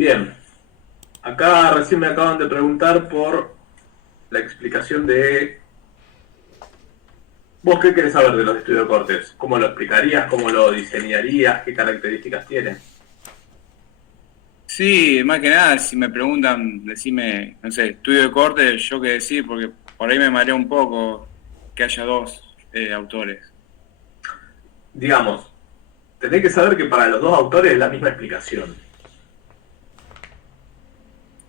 Bien, acá recién me acaban de preguntar por la explicación de... ¿Vos qué querés saber de los estudios de cortes? ¿Cómo lo explicarías? ¿Cómo lo diseñarías? ¿Qué características tiene? Sí, más que nada, si me preguntan, decime, no sé, estudio de corte, yo qué decir, porque por ahí me marea un poco que haya dos autores. Digamos, tenés que saber que para los dos autores es la misma explicación.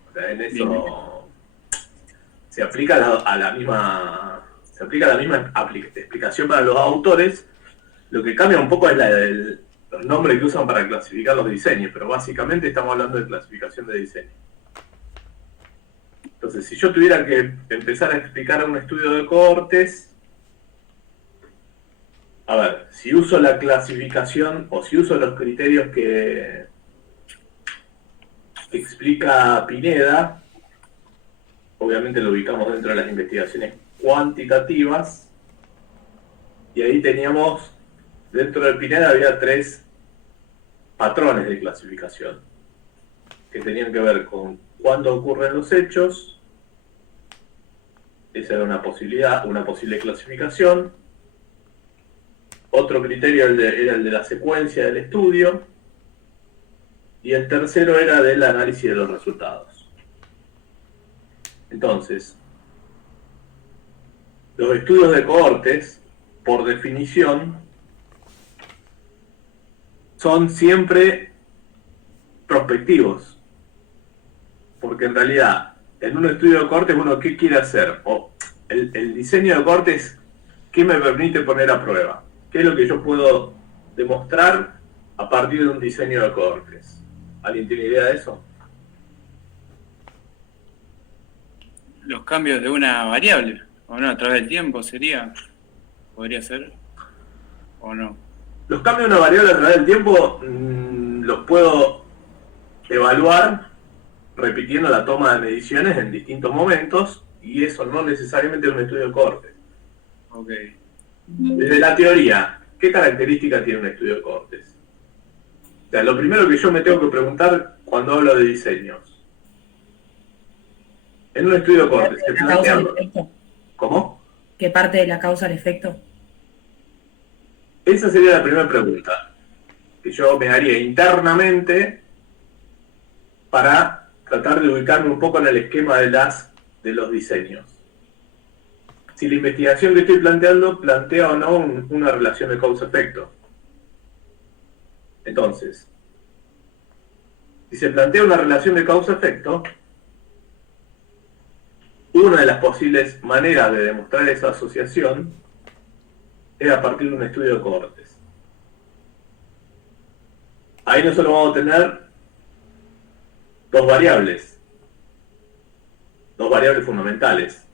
O sea, en Bien. eso se aplica a la misma... Se aplica la misma explicación para los autores. Lo que cambia un poco es los nombres que usan para clasificar los diseños, pero básicamente estamos hablando de clasificación de diseño. Entonces, si yo tuviera que empezar a explicar un estudio de cortes, a ver, si uso la clasificación o si uso los criterios que explica Pineda, obviamente lo ubicamos dentro de las investigaciones cuantitativas, y ahí teníamos, dentro de Pineda había tres patrones de clasificación, que tenían que ver con cuándo ocurren los hechos, esa era una posibilidad, una posible clasificación. Otro criterio era el de la secuencia del estudio, y el tercero era del análisis de los resultados. Entonces, los estudios de cohortes, por definición, son siempre prospectivos, porque en realidad, en un estudio de cohortes, uno, ¿qué quiere hacer? O el diseño de cohortes, ¿qué me permite poner a prueba? ¿Qué es lo que yo puedo demostrar a partir de un diseño de cohortes? ¿Alguien tiene idea de eso? Los cambios de una variable, o no, a través del tiempo sería, podría ser, o no. Los cambios de una variable a través del tiempo los puedo evaluar repitiendo la toma de mediciones en distintos momentos, y eso no necesariamente es un estudio de cohortes. Ok. Desde la teoría, ¿qué característica tiene un estudio de cohortes? O sea, lo primero que yo me tengo que preguntar cuando hablo de diseños. En un estudio de Parte cohortes, se de la causa al plantea... efecto. ¿Cómo? ¿Qué parte de la causa al efecto? Esa sería la primera pregunta que yo me haría internamente para tratar de ubicarme un poco en el esquema de los diseños. Si la investigación que estoy planteando plantea o no una relación de causa-efecto. Entonces, si se plantea una relación de causa-efecto, una de las posibles maneras de demostrar esa asociación es a partir de un estudio de cohortes. Ahí no solo vamos a tener dos variables fundamentales.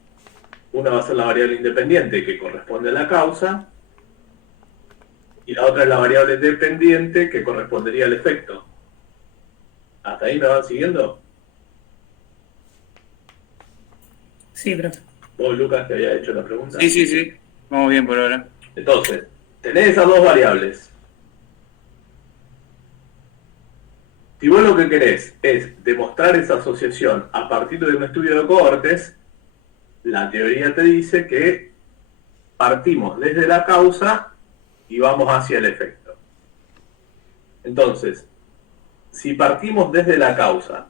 Una va a ser la variable independiente, que corresponde a la causa, y la otra es la variable dependiente, que correspondería al efecto. ¿Hasta ahí me van siguiendo? Sí, profe. Vos, Lucas, te había hecho la pregunta. Sí, sí, sí, vamos bien por ahora. Entonces, tenés esas dos variables. Si vos lo que querés es demostrar esa asociación a partir de un estudio de cohortes, la teoría te dice que partimos desde la causa y vamos hacia el efecto. Entonces, si partimos desde la causa,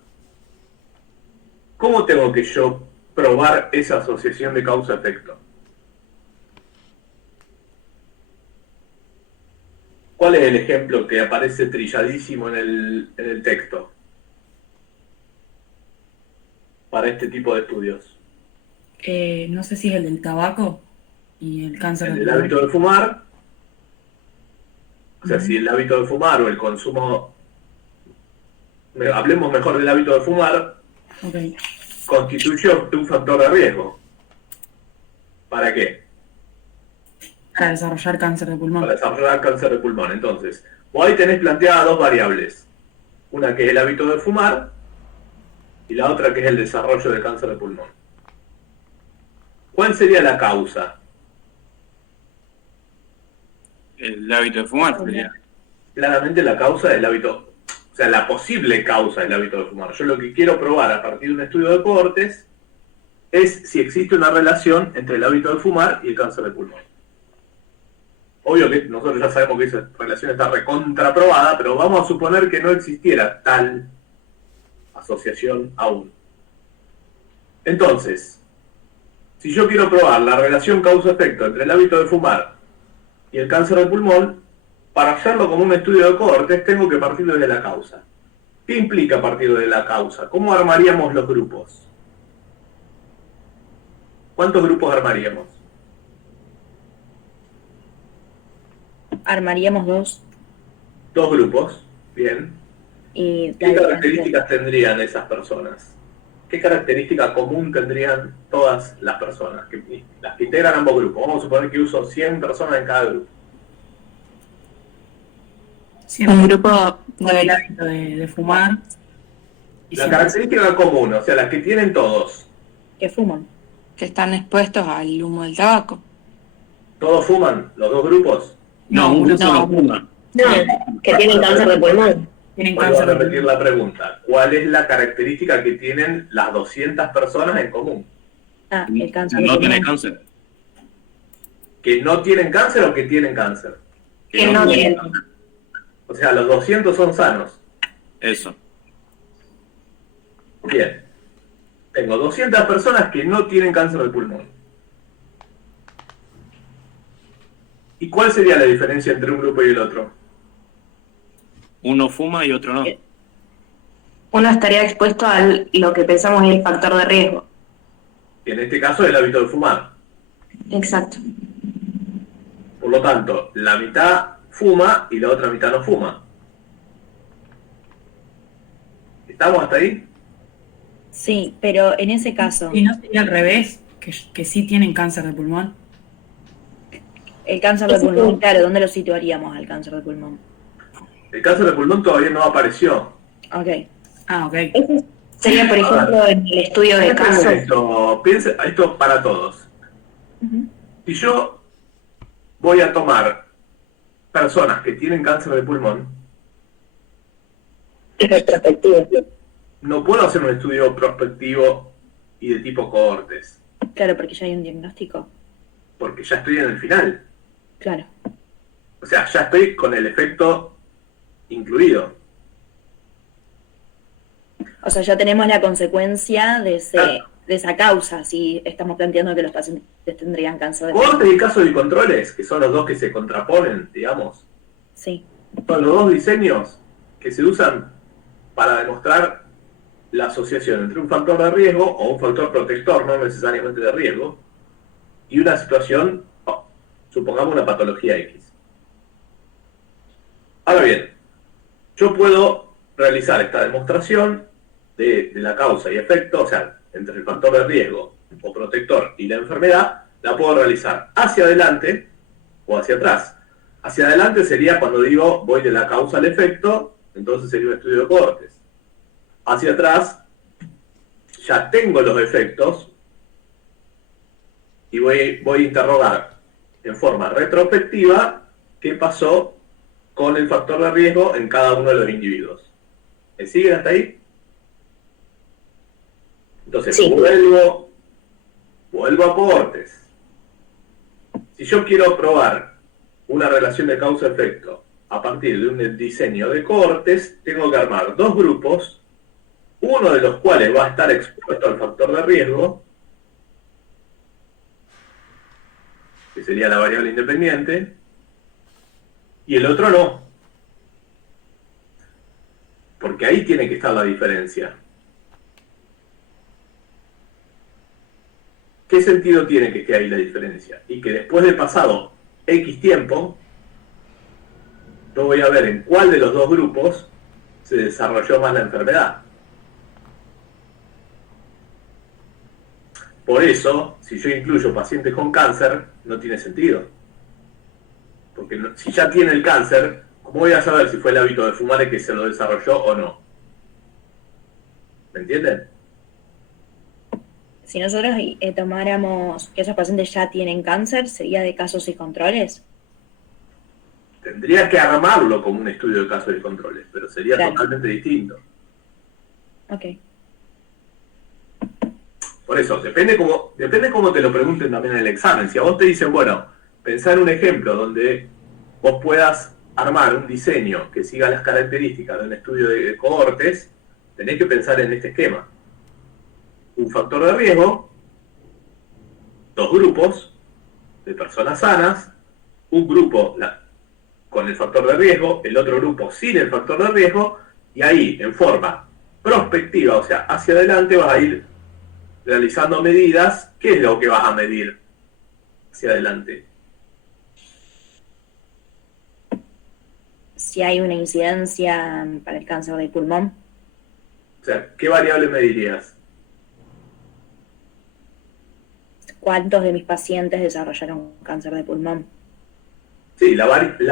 ¿cómo tengo que yo probar esa asociación de causa-efecto? ¿Cuál es el ejemplo que aparece trilladísimo en el texto para este tipo de estudios? No sé si es el del tabaco y el cáncer El de del pulmón. hábito de fumar, o sea, si el hábito de fumar o el consumo, hablemos mejor del hábito de fumar, Ok. constituye un factor de riesgo. ¿Para qué? Para desarrollar cáncer de Para pulmón. desarrollar cáncer de pulmón. Entonces, vos ahí tenés planteadas dos variables. Una que es el hábito de fumar y la otra que es el desarrollo de cáncer de pulmón. ¿Cuál sería la causa? El hábito de fumar sería. Claramente la causa del hábito, o sea, la posible causa del hábito de fumar. Yo lo que quiero probar a partir de un estudio de cohortes es si existe una relación entre el hábito de fumar y el cáncer de pulmón. Obvio que nosotros ya sabemos que esa relación está recontraprobada, pero vamos a suponer que no existiera tal asociación aún. Entonces, si yo quiero probar la relación causa-efecto entre el hábito de fumar y el cáncer de pulmón, para hacerlo como un estudio de cohortes tengo que partir desde la causa. ¿Qué implica partir desde la causa? ¿Cómo armaríamos los grupos? ¿Cuántos grupos armaríamos? Armaríamos dos. Dos grupos, bien. Y ¿Qué características tendrían esas personas? ¿Qué característica común tendrían todas las personas? Las que integran ambos grupos. Vamos a suponer que uso 100 personas en cada grupo. un grupo con el hábito de fumar. Y La siempre característica común, o sea, las que tienen todos. que fuman. Que están expuestos al humo del tabaco. ¿Todos fuman? ¿Los dos grupos? No, un grupo no. no fuma. No, que tienen cáncer de pulmón. Tienen Vuelvo a cáncer de repetir pulmón. la pregunta. ¿Cuál es la característica que tienen las 200 personas en común? Ah, el cáncer de No tiene pulmón. cáncer. ¿Que no tienen cáncer o que tienen cáncer? Que no tienen. O sea, los 200 son sanos. Eso. Bien. Tengo 200 personas que no tienen cáncer de pulmón. ¿Y cuál sería la diferencia entre un grupo y el otro? Uno fuma y otro no. Uno estaría expuesto a lo que pensamos es el factor de riesgo. En este caso, el hábito de fumar. Exacto. Por lo tanto, la mitad fuma y la otra mitad no fuma. ¿Estamos hasta ahí? Sí, pero en ese caso, ¿Y no sería al revés? Que sí tienen cáncer de pulmón. el cáncer de pulmón, claro, ¿dónde lo situaríamos al cáncer de pulmón? El cáncer de pulmón todavía no apareció. Ok. Ah, ok. Ese sería, por ejemplo, en el estudio de Piensen casos. esto, esto para todos. Ujú. Si yo voy a tomar personas que tienen cáncer de pulmón, Es retrospectivo. no puedo hacer un estudio prospectivo y de tipo cohortes, Claro, porque ya hay un diagnóstico. porque ya estoy en el final. Claro. O sea, ya estoy con el efecto incluido. O sea, ya tenemos la consecuencia de Claro. de esa causa, si estamos planteando que los pacientes tendrían cáncer de Cohortes pulmón. y casos y controles, que son los dos que se contraponen, digamos, Sí. son los dos diseños que se usan para demostrar la asociación entre un factor de riesgo o un factor protector, no necesariamente de riesgo, y una situación, supongamos una patología X. Ahora bien, yo puedo realizar esta demostración de la causa y efecto, o sea, entre el factor de riesgo o protector y la enfermedad, la puedo realizar hacia adelante o hacia atrás. Hacia adelante sería cuando digo voy de la causa al efecto, entonces sería un estudio de cohortes. Hacia atrás, ya tengo los efectos y voy a interrogar en forma retrospectiva qué pasó con el factor de riesgo en cada uno de los individuos. ¿Me siguen hasta ahí? Entonces, Sí. vuelvo a cohortes. Si yo quiero probar una relación de causa-efecto a partir de un diseño de cohortes, tengo que armar dos grupos, uno de los cuales va a estar expuesto al factor de riesgo, que sería la variable independiente, y el otro no. Porque ahí tiene que estar la diferencia. ¿Qué sentido tiene que esté ahí la diferencia? Y que después de pasado X tiempo, yo voy a ver en cuál de los dos grupos se desarrolló más la enfermedad. Por eso, si yo incluyo pacientes con cáncer, no tiene sentido. Porque si ya tiene el cáncer, ¿cómo voy a saber si fue el hábito de fumar el que se lo desarrolló o no? ¿Me entienden? Si nosotros tomáramos que esos pacientes ya tienen cáncer, ¿sería de casos y controles? tendría que armarlo como un estudio de casos y controles, pero sería Claro. totalmente distinto. Ok. Por eso, depende cómo te lo pregunten también en el examen. Si a vos te dicen, bueno, pensá en un ejemplo donde vos puedas armar un diseño que siga las características de un estudio de cohortes, tenés que pensar en este esquema. Un factor de riesgo, 2 grupos de personas sanas, un grupo con el factor de riesgo, el otro grupo sin el factor de riesgo, y ahí, en forma prospectiva, o sea, hacia adelante, vas a ir realizando medidas. ¿Qué es lo que vas a medir hacia adelante? Si hay una incidencia para el cáncer de pulmón, O sea, ¿qué variable medirías? ¿cuántos de mis pacientes desarrollaron cáncer de pulmón? Sí, la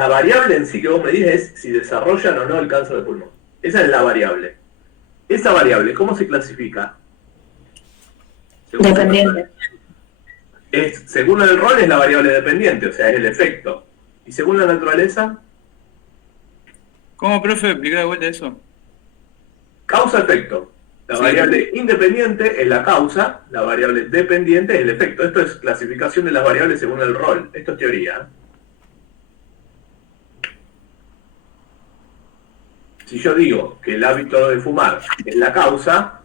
variable en sí que vos medís es si desarrollan o no el cáncer de pulmón. Esa es la variable. Esa variable, ¿cómo se clasifica? Según Dependiente. según el rol es la variable dependiente, o sea, es el efecto. ¿Y según la naturaleza? ¿Cómo, profe, explicar de vuelta eso? Causa-efecto. La Sí. variable independiente es la causa, la variable dependiente es el efecto. Esto es clasificación de las variables según el rol. Esto es teoría. Si yo digo que el hábito de fumar es la causa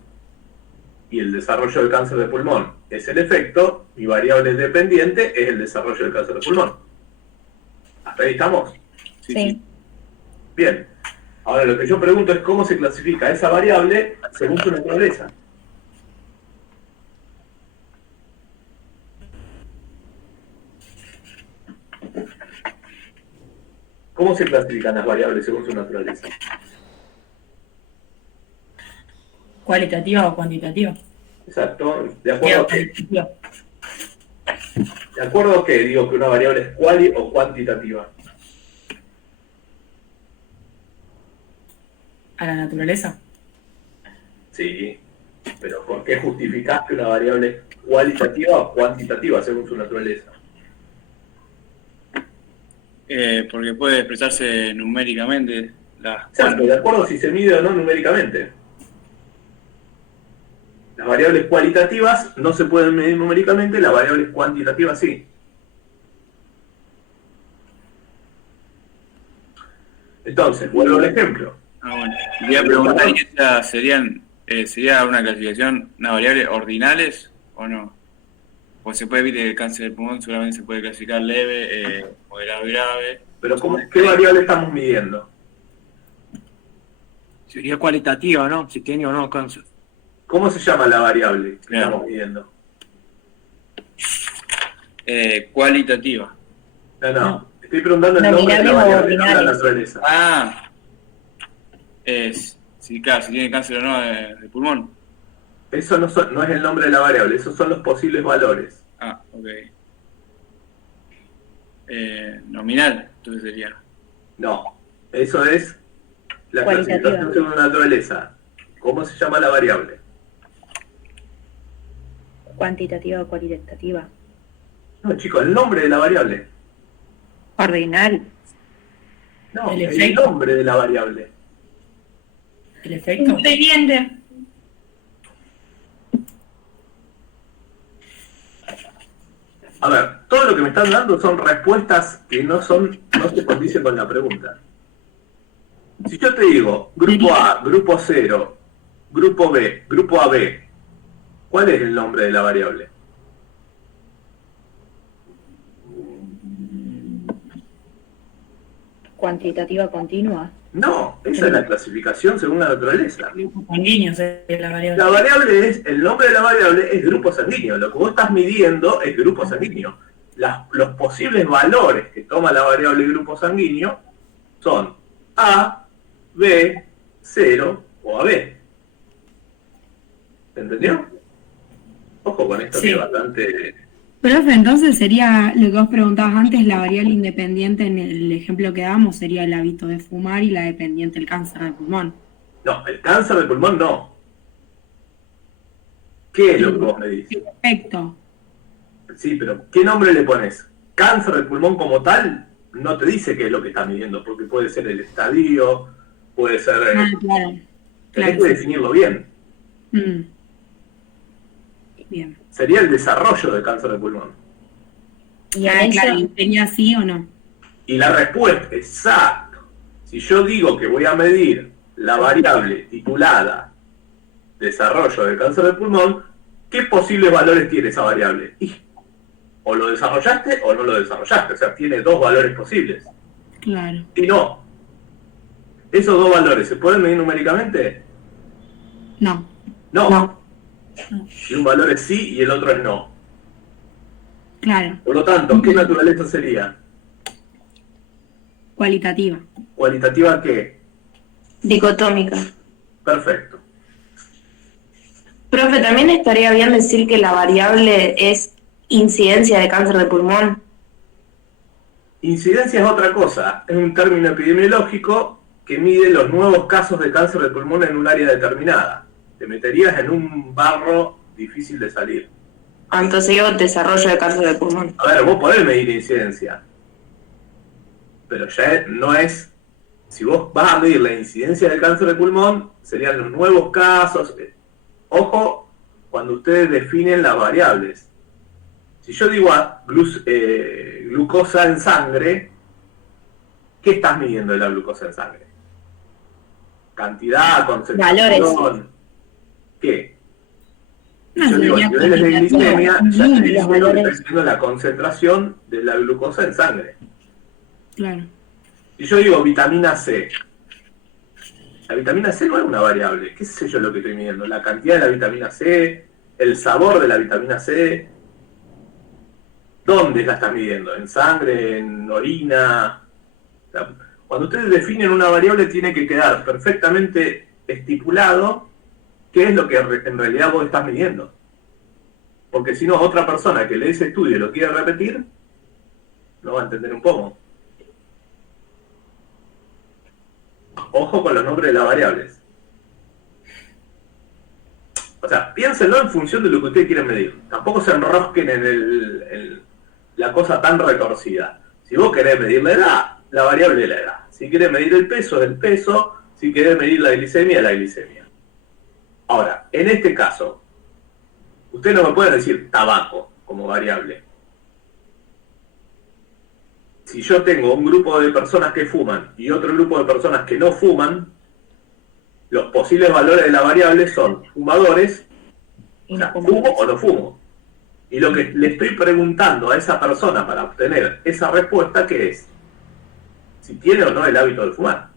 y el desarrollo del cáncer de pulmón es el efecto, mi variable dependiente es el desarrollo del cáncer de pulmón. ¿Hasta ahí estamos? Sí. Bien. Ahora lo que yo pregunto es cómo se clasifica esa variable según su naturaleza. ¿Cómo se clasifican las variables según su naturaleza? ¿Cualitativa o cuantitativa? Exacto. ¿De acuerdo a qué? Cualitativa. ¿De acuerdo a qué digo que una variable es cuali o cuantitativa? ¿A la naturaleza? Sí. Pero ¿por qué justificás que una variable es cualitativa o cuantitativa según su naturaleza? Porque puede expresarse numéricamente. Exacto, de acuerdo si se mide o no numéricamente. Las variables cualitativas no se pueden medir numéricamente, las variables cuantitativas sí. Entonces, vuelvo al ejemplo. Bueno. Voy a preguntar, ¿y esa sería una clasificación, una variable ordinales o no? Pues se puede ver que el cáncer de pulmón solamente se puede clasificar leve, moderado y grave. Pero ¿qué variable estamos midiendo? Sería cualitativa, ¿no? Si tiene o no cáncer. ¿Cómo se llama la variable que Claro. estamos midiendo? Cualitativa. No. Estoy preguntando el nombre de la Nominales o variable, no la ordinales. naturaleza. Ah, claro, si tiene cáncer o no de pulmón. Eso no es el nombre de la variable, esos son los posibles valores. Ah, ok. Nominal, entonces sería. No, eso es la Cualitativa. clasificación según la naturaleza. ¿Cómo se llama la variable? ¿Cuantitativa o cualitativa? No, chicos, el nombre de la variable. Ordinal. No, El el efecto. nombre de la variable. ¿El efecto? Independiente. A ver, todo lo que me están dando son respuestas que no se condicen con la pregunta. Si yo te digo grupo A, grupo 0, grupo B, grupo AB, ¿cuál es el nombre de la variable? ¿Cuantitativa continua? No, esa es la clasificación según la naturaleza. Grupo sanguíneo es la variable. La variable el nombre de la variable es grupo sanguíneo. Lo que vos estás midiendo es grupo sanguíneo. Los posibles valores que toma la variable grupo sanguíneo son A, B, 0 o AB. ¿Se entendió? Ojo con esto Sí. que es bastante... Profe, entonces sería lo que vos preguntabas antes, la variable independiente en el ejemplo que damos sería el hábito de fumar y la dependiente el cáncer de pulmón. No, el cáncer de pulmón no. ¿Qué es lo que vos medís? Perfecto. Sí, pero ¿qué nombre le pones? ¿Cáncer de pulmón como tal? no te dice qué es lo que está midiendo, porque puede ser el estadio, puede ser... Claro. Tenés que definirlo bien. Mm. Bien. Sería el desarrollo de cáncer de pulmón. Y en eso, Claro, ¿sería sí o no? Y la respuesta, exacto. Si yo digo que voy a medir la variable titulada desarrollo de cáncer de pulmón, ¿qué posibles valores tiene esa variable? Y o lo desarrollaste o no lo desarrollaste. O sea, tiene dos valores posibles. Claro. Y no. ¿Esos dos valores se pueden medir numéricamente? No. No. No. Y un valor es sí y el otro es no. Claro. Por lo tanto, ¿qué naturaleza sería? Cualitativa. ¿Cualitativa qué? Dicotómica. Perfecto. Profe, ¿también estaría bien decir que la variable es incidencia de cáncer de pulmón? Incidencia es otra cosa. Es un término epidemiológico que mide los nuevos casos de cáncer de pulmón en un área determinada. Te meterías en un barro difícil de salir. Entonces digo desarrollo de cáncer de pulmón. A ver, vos podés medir incidencia, pero ya no es... Si vos vas a medir la incidencia del cáncer de pulmón, serían los nuevos casos. Ojo, cuando ustedes definen las variables. Si yo digo glucosa en sangre, ¿qué estás midiendo de la glucosa en sangre? Cantidad, concentración. Valores. ¿Qué? No, Yo digo, sería niveles de glicemia, ya cualitativa. te digo que valores. está midiendo la concentración de la glucosa en sangre. Claro. Si yo digo vitamina C, la vitamina C no es una variable. ¿Qué sé yo lo que estoy midiendo? La cantidad de la vitamina C, el sabor de la vitamina C. ¿Dónde la estás midiendo? ¿En sangre? ¿En orina? O sea, cuando ustedes definen una variable tiene que quedar perfectamente estipulado qué es lo que en realidad vos estás midiendo. Porque si no, otra persona que lee ese estudio y lo quiere repetir, no va a entender un poco. Ojo con los nombres de las variables. O sea, piénsenlo en función de lo que ustedes quieren medir. Tampoco se enrosquen en la cosa tan retorcida. Si vos querés medir la edad, la variable es la edad. Si querés medir el peso, es el peso. Si querés medir la glicemia, es la glicemia. Ahora, en este caso, ustedes no me pueden decir tabaco como variable. Si yo tengo un grupo de personas que fuman y otro grupo de personas que no fuman, los posibles valores de la variable son fumadores, o sea, fumo o no fumo. Y lo que le estoy preguntando a esa persona para obtener esa respuesta, ¿qué es? Si tiene o no el hábito de fumar.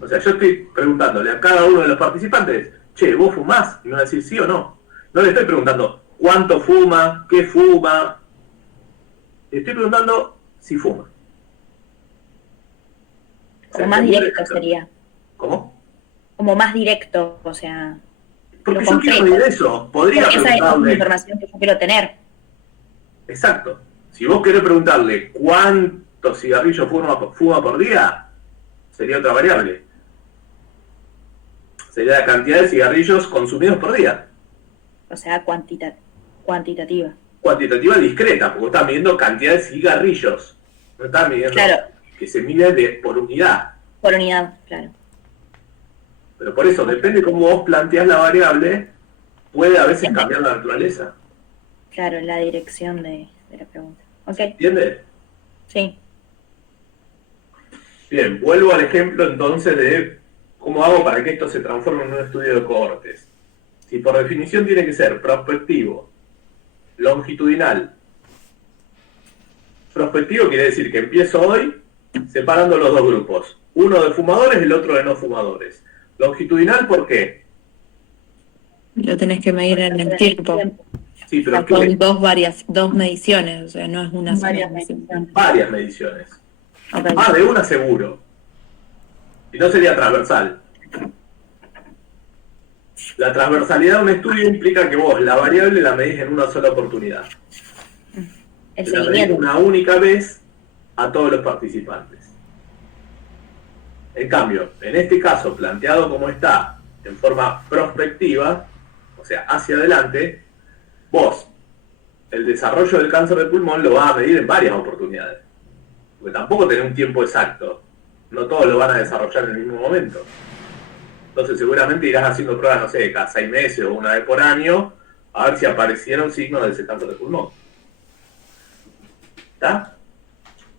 O sea, yo estoy preguntándole a cada uno de los participantes, che, ¿vos fumás? Y me va a decir sí o no. No le estoy preguntando cuánto fuma, qué fuma. Le estoy preguntando si fuma. Como más directo sería. ¿Cómo? Como más directo, o sea... Porque lo yo quiero concreto. medir eso. Podría Porque esa es la preguntarle... información que yo quiero tener. Exacto. Si vos querés preguntarle cuántos cigarrillos fuma por día, sería otra variable. Sería la cantidad de cigarrillos consumidos por día. O sea, cuantitativa. Cuantitativa discreta, porque estás midiendo cantidad de cigarrillos. No estás midiendo Claro. que se mide por unidad. Por unidad, claro. Pero por eso, depende cómo vos planteás la variable, puede a veces cambiar la naturaleza. Claro, la dirección de la pregunta. Ok, ¿Entiendes? sí. Bien, vuelvo al ejemplo entonces de cómo hago para que esto se transforme en un estudio de cohortes. Si por definición tiene que ser prospectivo, longitudinal. Prospectivo quiere decir que empiezo hoy separando los dos grupos. Uno de fumadores y el otro de no fumadores. Longitudinal, ¿por qué? Lo tenés que medir en el tiempo. Sí, pero Son ¿qué? dos mediciones, o sea, no es una sola Varias medición. mediciones. Varias mediciones. Ok. Más de una seguro. Si no sería transversal. La transversalidad de un estudio implica que vos la variable la medís en una sola oportunidad. El La medís seguimiento. una única vez a todos los participantes. En cambio, en este caso, planteado como está, en forma prospectiva, o sea, hacia adelante, vos, el desarrollo del cáncer de pulmón lo vas a medir en varias oportunidades. porque tampoco tenés un tiempo exacto. No todos lo van a desarrollar en el mismo momento. Entonces seguramente irás haciendo pruebas, no sé, cada 6 meses o una vez por año, a ver si aparecieron signos de ese cáncer de pulmón. ¿Está?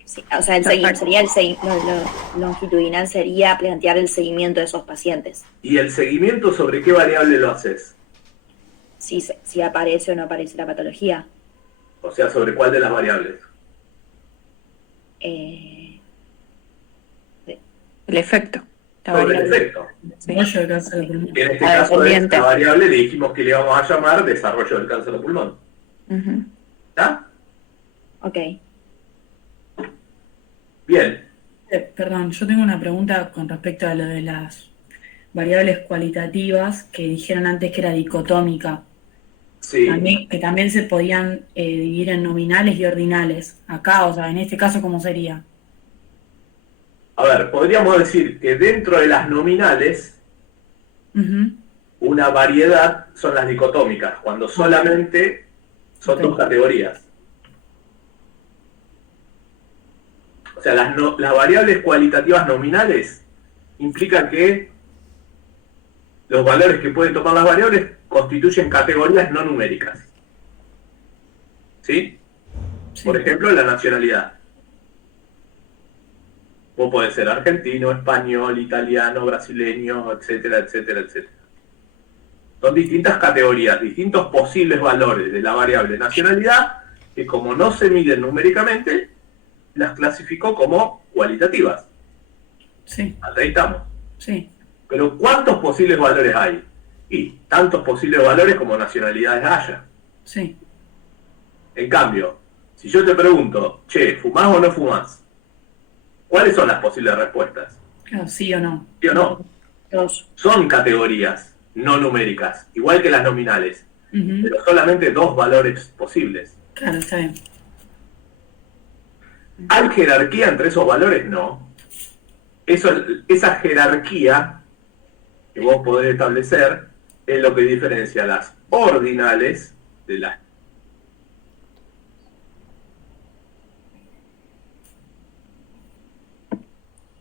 Sí, o sea, lo longitudinal sería plantear el seguimiento de esos pacientes. ¿Y el seguimiento sobre qué variable lo haces? Si aparece o no aparece la patología. O sea, ¿sobre cuál de las variables? El efecto. La Sobre el variable. efecto. Desarrollo de cáncer de pulmón. En este Ah, caso es dependiente. la variable, le dijimos que le íbamos a llamar desarrollo del cáncer de pulmón. Ujú. ¿Está? Ok. Bien. Perdón, yo tengo una pregunta con respecto a lo de las variables cualitativas que dijeron antes que era dicotómica. Sí. Que también se podían dividir en nominales y ordinales. Acá, o sea, en este caso, ¿cómo sería? A ver, podríamos decir que dentro de las nominales, Ujú. una variedad son las dicotómicas, cuando solamente son Ok. dos categorías. O sea, las variables cualitativas nominales implican que los valores que pueden tomar las variables constituyen categorías no numéricas. ¿Sí? Sí. Por ejemplo, la nacionalidad. Vos podés ser argentino, español, italiano, brasileño, etcétera, etcétera, etcétera. Son distintas categorías, distintos posibles valores de la variable nacionalidad que, como no se miden numéricamente, las clasificó como cualitativas. Sí, Hasta ahí estamos. sí. Pero ¿cuántos posibles valores hay? Y tantos posibles valores como nacionalidades haya. Sí. En cambio, si yo te pregunto, che, ¿fumás o no fumás? ¿Cuáles son las posibles respuestas? Claro, sí o no. ¿Sí o no? Dos. Son categorías no numéricas, igual que las nominales, Ujú. pero solamente dos valores posibles. Claro, está bien. ¿Hay jerarquía entre esos valores? No. Esa jerarquía que vos podés establecer es lo que diferencia las ordinales de las...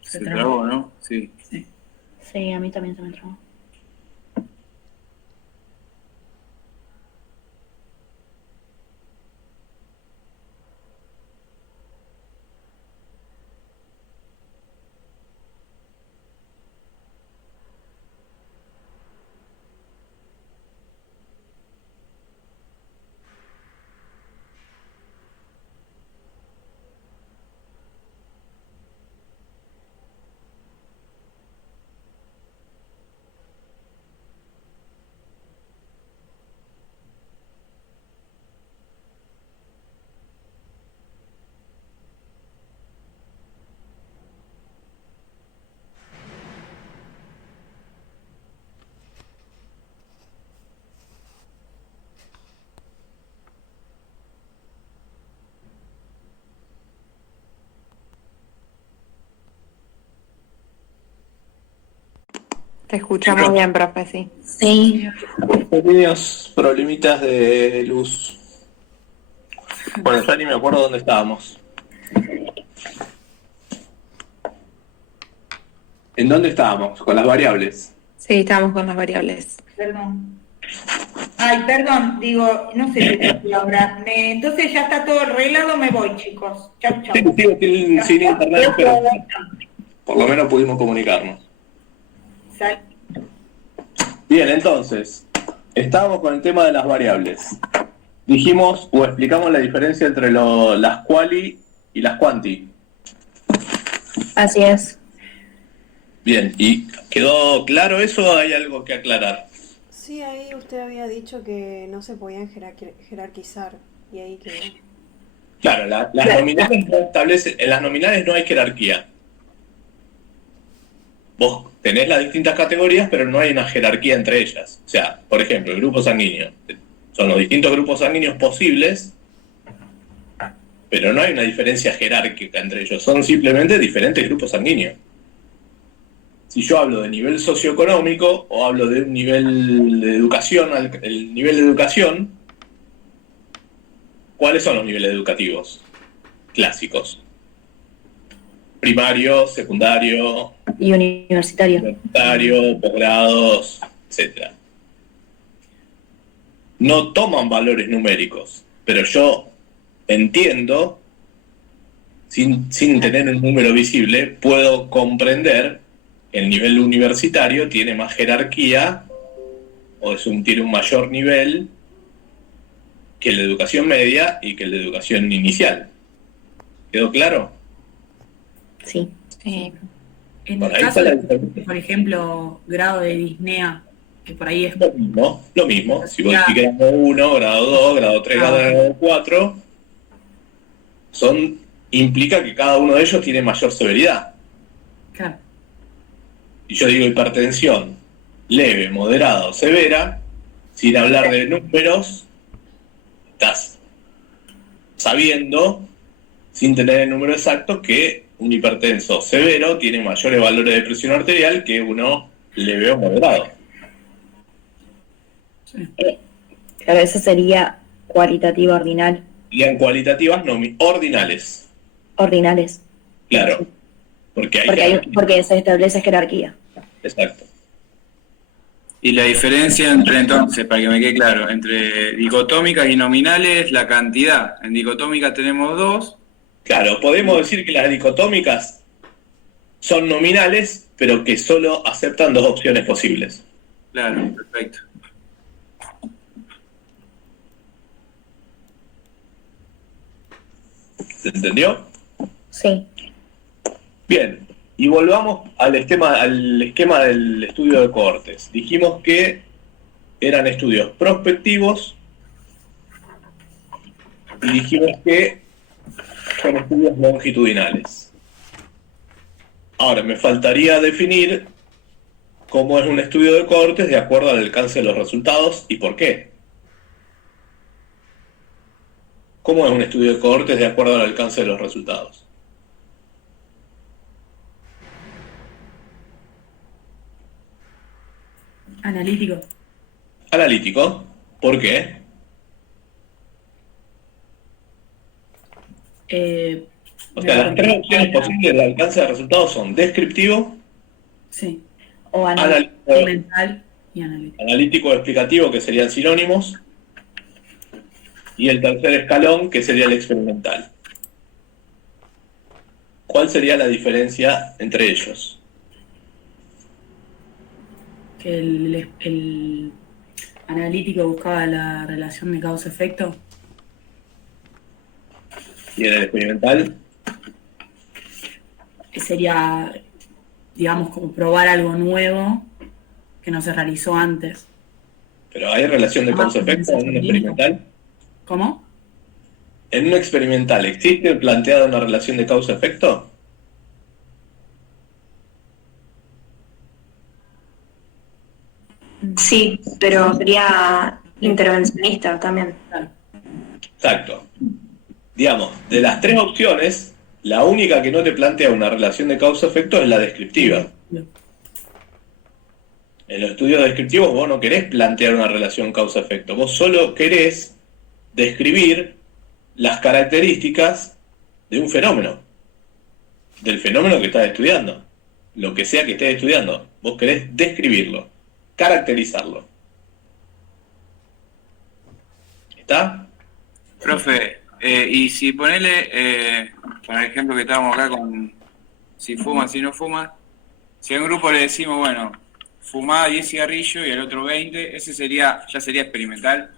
Se Se trabó, ¿no? Sí. Sí, a mí también se me trabó. Te escuchamos bien, profe, sí. Sí. Pequeños problemitas de luz. Bueno, ya ni me acuerdo dónde estábamos. ¿En dónde estábamos? Con las variables. Sí, estamos con las variables. Perdón. Ay, perdón, digo, no sé qué decir ahora. Entonces ya está todo arreglado, me voy, chicos. Chau, chau. Sí, sin internet, pero por lo menos pudimos comunicarnos. Sal- Bien, entonces, estábamos con el tema de las variables. Dijimos o explicamos la diferencia entre las quali y las quanti. Así es. Bien, ¿y quedó claro eso o hay algo que aclarar? Sí, ahí usted había dicho que no se podían jerarquizar y ahí quedó. Claro, las nominales no establecen, en las nominales no hay jerarquía. Vos tenés las distintas categorías, pero no hay una jerarquía entre ellas. O sea, por ejemplo, el grupo sanguíneo. Son los distintos grupos sanguíneos posibles, pero no hay una diferencia jerárquica entre ellos. Son simplemente diferentes grupos sanguíneos. Si yo hablo de nivel socioeconómico o hablo de un nivel de educación, el nivel de educación, ¿cuáles son los niveles educativos clásicos? primario, secundario, Y universitario. universitario, posgrados, etcétera. No toman valores numéricos, pero yo entiendo, sin tener un número visible, puedo comprender que el nivel universitario tiene más jerarquía o tiene un mayor nivel que la educación media y que la educación inicial. ¿Quedó claro? Sí. En Por el ahí caso está la de, diferencia. por ejemplo, grado de disnea, que por ahí es Lo mismo. Si vos decís grado 1, grado 2, grado 3, grado 4, implica que cada uno de ellos tiene mayor severidad. claro, Y yo digo hipertensión leve, moderada o severa, sin hablar de números, estás sabiendo, sin tener el número exacto, que un hipertenso severo tiene mayores valores de presión arterial que uno leve o moderado. Claro, eso sería cualitativo ordinal. Serían cualitativas ordinales. Ordinales. Claro. Porque se establece jerarquía. Exacto. Y la diferencia entre, entonces, para que me quede claro, entre dicotómicas y nominales, la cantidad. En dicotómicas tenemos 2. Claro, podemos decir que las dicotómicas son nominales, pero que solo aceptan 2 opciones posibles. Claro, perfecto. ¿Se entendió? Sí. Bien, y volvamos al esquema del estudio de cohortes. Dijimos que eran estudios prospectivos y dijimos que son estudios longitudinales. Ahora, me faltaría definir cómo es un estudio de cohortes de acuerdo al alcance de los resultados y por qué. ¿Cómo es un estudio de cohortes de acuerdo al alcance de los resultados? analítico. Analítico. ¿Por qué? O sea, las 3 opciones posibles de alcance de resultados son descriptivo, Sí. O analítico, Mental y analítico. analítico explicativo, que serían sinónimos, y el tercer escalón, que sería el experimental. ¿Cuál sería la diferencia entre ellos? Que el analítico buscaba la relación de causa-efecto. ¿Y en el experimental? Que sería, digamos, como probar algo nuevo que no se realizó antes. ¿Pero hay relación de causa-efecto en un experimental? ¿Cómo? ¿En un experimental existe planteada una relación de causa-efecto? Sí, pero sería intervencionista también. Exacto. Digamos, de las 3 opciones, la única que no te plantea una relación de causa-efecto es la descriptiva. En los estudios descriptivos vos no querés plantear una relación causa-efecto, vos solo querés describir las características de un fenómeno, del fenómeno que estás estudiando, lo que sea que estés estudiando, vos querés describirlo, caracterizarlo. ¿Está? Profe, y si ponele, por ejemplo que estábamos acá con si fuma, si no fuma, si a un grupo le decimos, bueno, fumá 10 cigarrillos y al otro 20, ese ya sería experimental,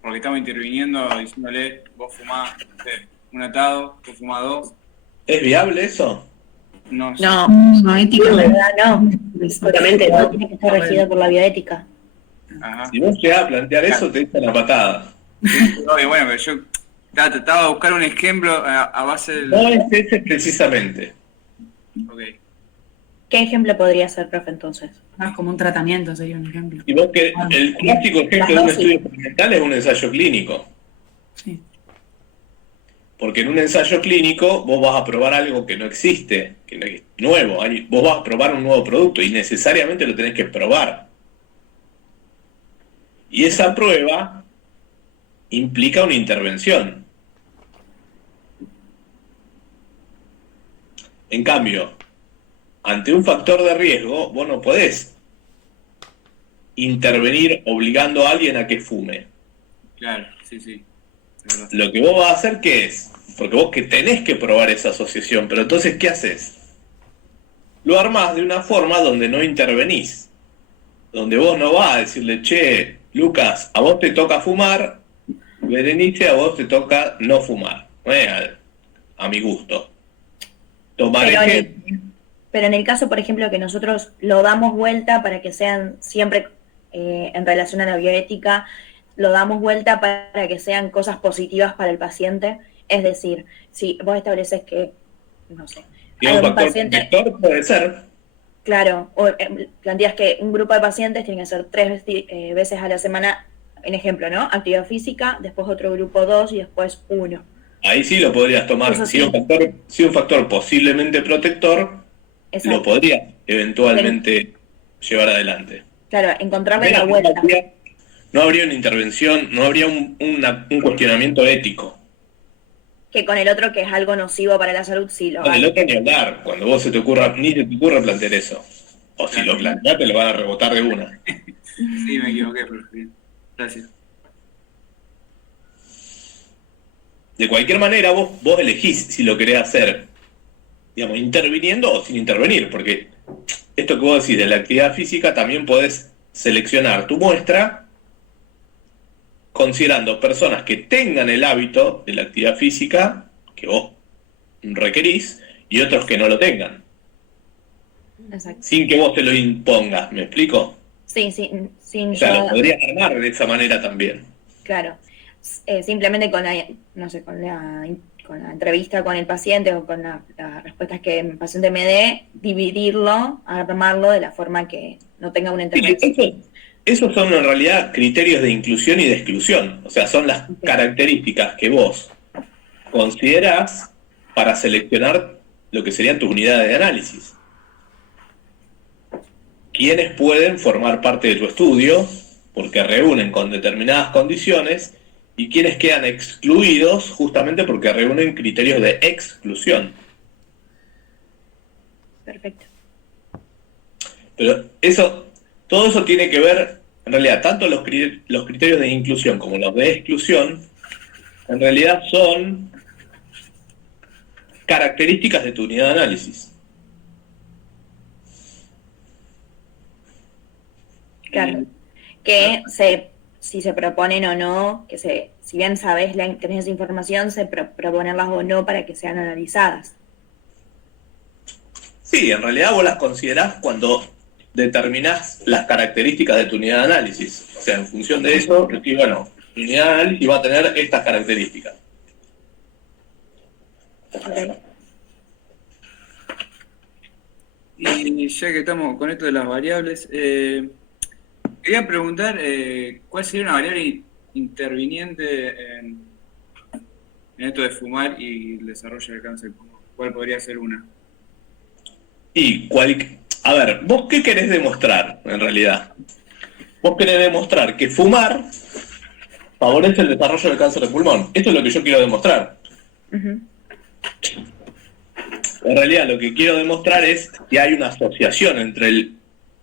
porque estamos interviniendo diciéndole, vos fumás, no sé, un atado, vos fumás 2. ¿Es viable eso? No sé. No, No, ética. en verdad no. Obviamente no tiene que estar regido por la bioética. Ajá. Si vos llegás a plantear eso, te echan la patada. Obvio, bueno, pero yo trataba de buscar un ejemplo a base del... No es ese precisamente. Ok. ¿Qué ejemplo podría ser, profe, entonces? Más como un tratamiento sería un ejemplo. Y vos que el clásico ejemplo de un estudio experimental es un ensayo clínico. Sí. Porque en un ensayo clínico vos vas a probar algo que no existe, que no es nuevo. Vos vas a probar un nuevo producto y necesariamente lo tenés que probar. Y esa prueba implica una intervención. En cambio, ante un factor de riesgo, vos no podés intervenir obligando a alguien a que fume. Claro, sí, sí. Es verdad. Lo que vos vas a hacer, ¿qué es? Porque vos que tenés que probar esa asociación, pero entonces, ¿qué haces? Lo armás de una forma donde no intervenís. Donde vos no vas a decirle, che, Lucas, a vos te toca fumar, Berenice, a vos te toca no fumar. A mi gusto. Tomar ejemplo. Pero en el caso, por ejemplo, que nosotros lo damos vuelta para que sean siempre en relación a la bioética, lo damos vuelta para que sean cosas positivas para el paciente. Es decir, si vos estableces que, no sé, Y un factor protector puede ser. claro, o planteas que un grupo de pacientes tiene que hacer 3 veces a la semana, en ejemplo, ¿no? Actividad física, después otro grupo 2 y después 1. Ahí sí lo podrías tomar. Eso Si sí. un factor posiblemente protector, Exacto. lo podrías eventualmente llevar adelante. Claro, encontrarle la Pero vuelta. no habría una intervención, no habría un cuestionamiento ético. Que con el otro, que es algo nocivo para la salud, sí lo Con el hay. otro ni hablar, cuando vos ni se te ocurra plantear eso. O si lo planteás, te lo van a rebotar de una. Sí, me equivoqué, pero bien. Gracias. De cualquier manera, vos elegís si lo querés hacer, digamos, interviniendo o sin intervenir, porque esto que vos decís de la actividad física, también podés seleccionar tu muestra considerando personas que tengan el hábito de la actividad física que vos requerís y otros que no lo tengan, Exacto. sin que vos te lo impongas, ¿me explico? Sí, sí, sin O sea, yo- lo podrías armar de esa manera también. Claro. Simplemente con la, no sé, con la entrevista con el paciente o con las respuestas que el paciente me dé, dividirlo, armarlo de la forma que no tenga una intervención. Esos son en realidad criterios de inclusión y de exclusión. O sea, son las características que vos considerás para seleccionar lo que serían tus unidades de análisis. ¿Quiénes pueden formar parte de tu estudio? Porque reúnen con determinadas condiciones, y quienes quedan excluidos justamente porque reúnen criterios de exclusión. Perfecto. Pero todo eso tiene que ver, en realidad, tanto los criterios de inclusión como los de exclusión, en realidad son características de tu unidad de análisis. Claro. Que si se proponen o no, si bien sabes, tenés esa información, proponerlas o no para que sean analizadas. Sí, en realidad vos las considerás cuando determinás las características de tu unidad de análisis. O sea, en función de eso, decís, bueno, mi unidad de análisis va a tener estas características. Okay. Y ya que estamos con esto de las variables, quería preguntar cuál sería una variable interviniente en esto de fumar y el desarrollo del cáncer. ¿Cuál podría ser una? A ver, ¿vos qué querés demostrar en realidad? Vos querés demostrar que fumar favorece el desarrollo del cáncer de pulmón. Esto es lo que yo quiero demostrar. Uh-huh. En realidad lo que quiero demostrar es que hay una asociación entre el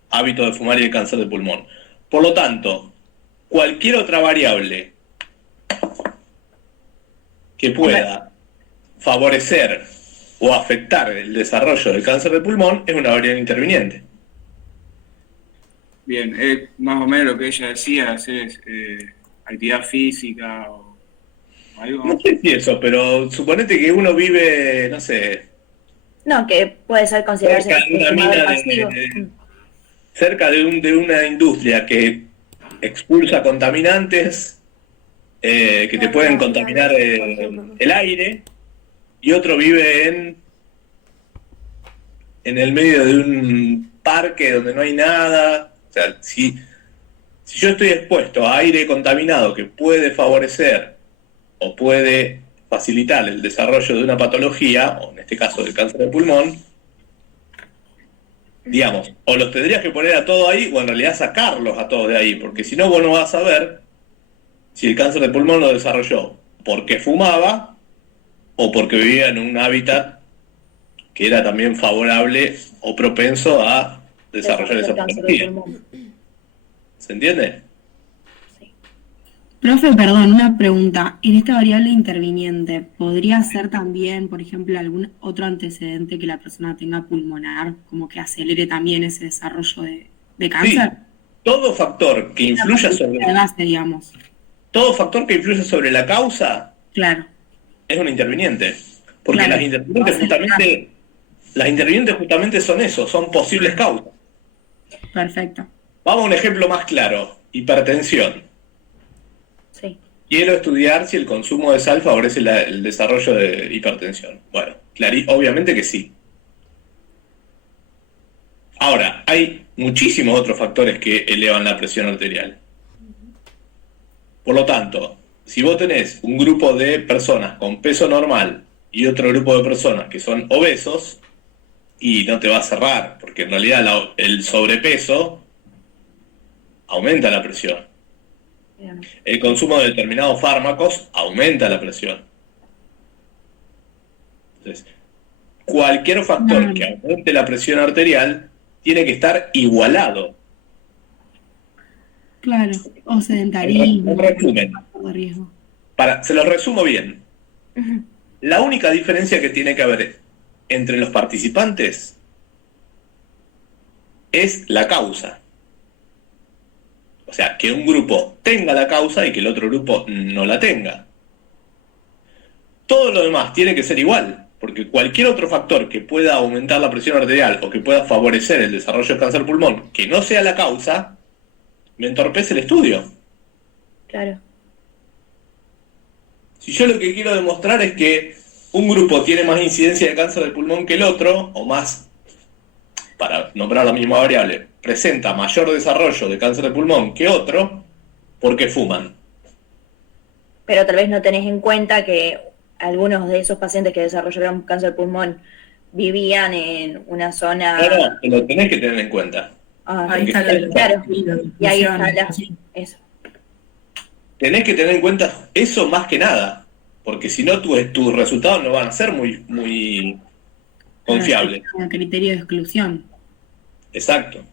hábito de fumar y el cáncer de pulmón. Por lo tanto, cualquier otra variable que pueda favorecer o afectar el desarrollo del cáncer de pulmón es una variable interviniente. Bien, más o menos lo que ella decía, hacer actividad física o algo. No sé si eso, pero suponete que uno vive, no sé, No, que puede ser considerarse cerca de una un fumador mina pasivo. cerca de una industria que expulsa contaminantes que te pueden contaminar el aire, y otro vive en el medio de un parque donde no hay nada. O sea, si yo estoy expuesto a aire contaminado que puede favorecer o puede facilitar el desarrollo de una patología, o en este caso del cáncer de pulmón, digamos, o los tendrías que poner a todos ahí, o en realidad sacarlos a todos de ahí, porque si no, vos no vas a ver si el cáncer de pulmón lo desarrolló porque fumaba o porque vivía en un hábitat que era también favorable o propenso a desarrollar esa Cáncer de patología. pulmón. ¿Se entiende? Profe, perdón, una pregunta. En esta variable interviniente, ¿podría ser también, por ejemplo, algún otro antecedente que la persona tenga pulmonar, como que acelere también ese desarrollo de cáncer? Sí. Todo factor que influya De base, digamos. todo factor que influya sobre la causa Claro. es un interviniente. Porque Claro. las intervinientes justamente son eso, son posibles causas. Perfecto. Vamos a un ejemplo más claro. Hipertensión. Sí. Quiero estudiar si el consumo de sal favorece el desarrollo de hipertensión. Bueno, obviamente que sí. Ahora, hay muchísimos otros factores que elevan la presión arterial. Por lo tanto, si vos tenés un grupo de personas con peso normal y otro grupo de personas que son obesos, y no te va a cerrar, porque en realidad el sobrepeso aumenta la presión. Bien. El consumo de determinados fármacos aumenta la presión. Entonces, cualquier factor que aumente la presión arterial tiene que estar igualado. Claro. O sedentarismo. En resumen, De riesgo. se los resumo bien. Ujú. La única diferencia que tiene que haber entre los participantes es la causa. O sea, que un grupo tenga la causa y que el otro grupo no la tenga. Todo lo demás tiene que ser igual, porque cualquier otro factor que pueda aumentar la presión arterial o que pueda favorecer el desarrollo de cáncer de pulmón, que no sea la causa, me entorpece el estudio. Claro. Si yo lo que quiero demostrar es que un grupo tiene más incidencia de cáncer de pulmón que el otro, o más, para nombrar la misma variable, presenta mayor desarrollo de cáncer de pulmón que otro, porque fuman. Pero tal vez no tenés en cuenta que algunos de esos pacientes que desarrollaron cáncer de pulmón vivían en una zona... No, lo tenés que tener en cuenta. Ahí está claro. la Y ahí está discusión. eso. Tenés que tener en cuenta eso más que nada, porque si no tus resultados no van a ser muy confiables. Un criterio de exclusión. Exacto.